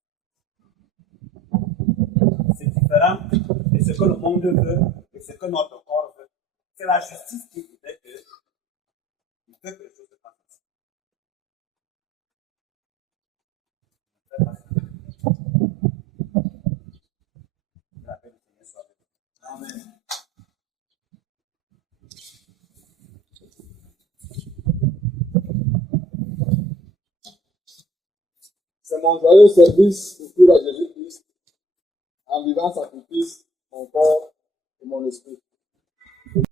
C'est différent de ce que le monde veut et ce que notre corps veut. C'est la justice qui voudrait que il veut que les choses se passent. Amen. C'est mon joyeux service pour Christ à Jésus-Christ, en vivant sacrifice, mon corps et mon esprit.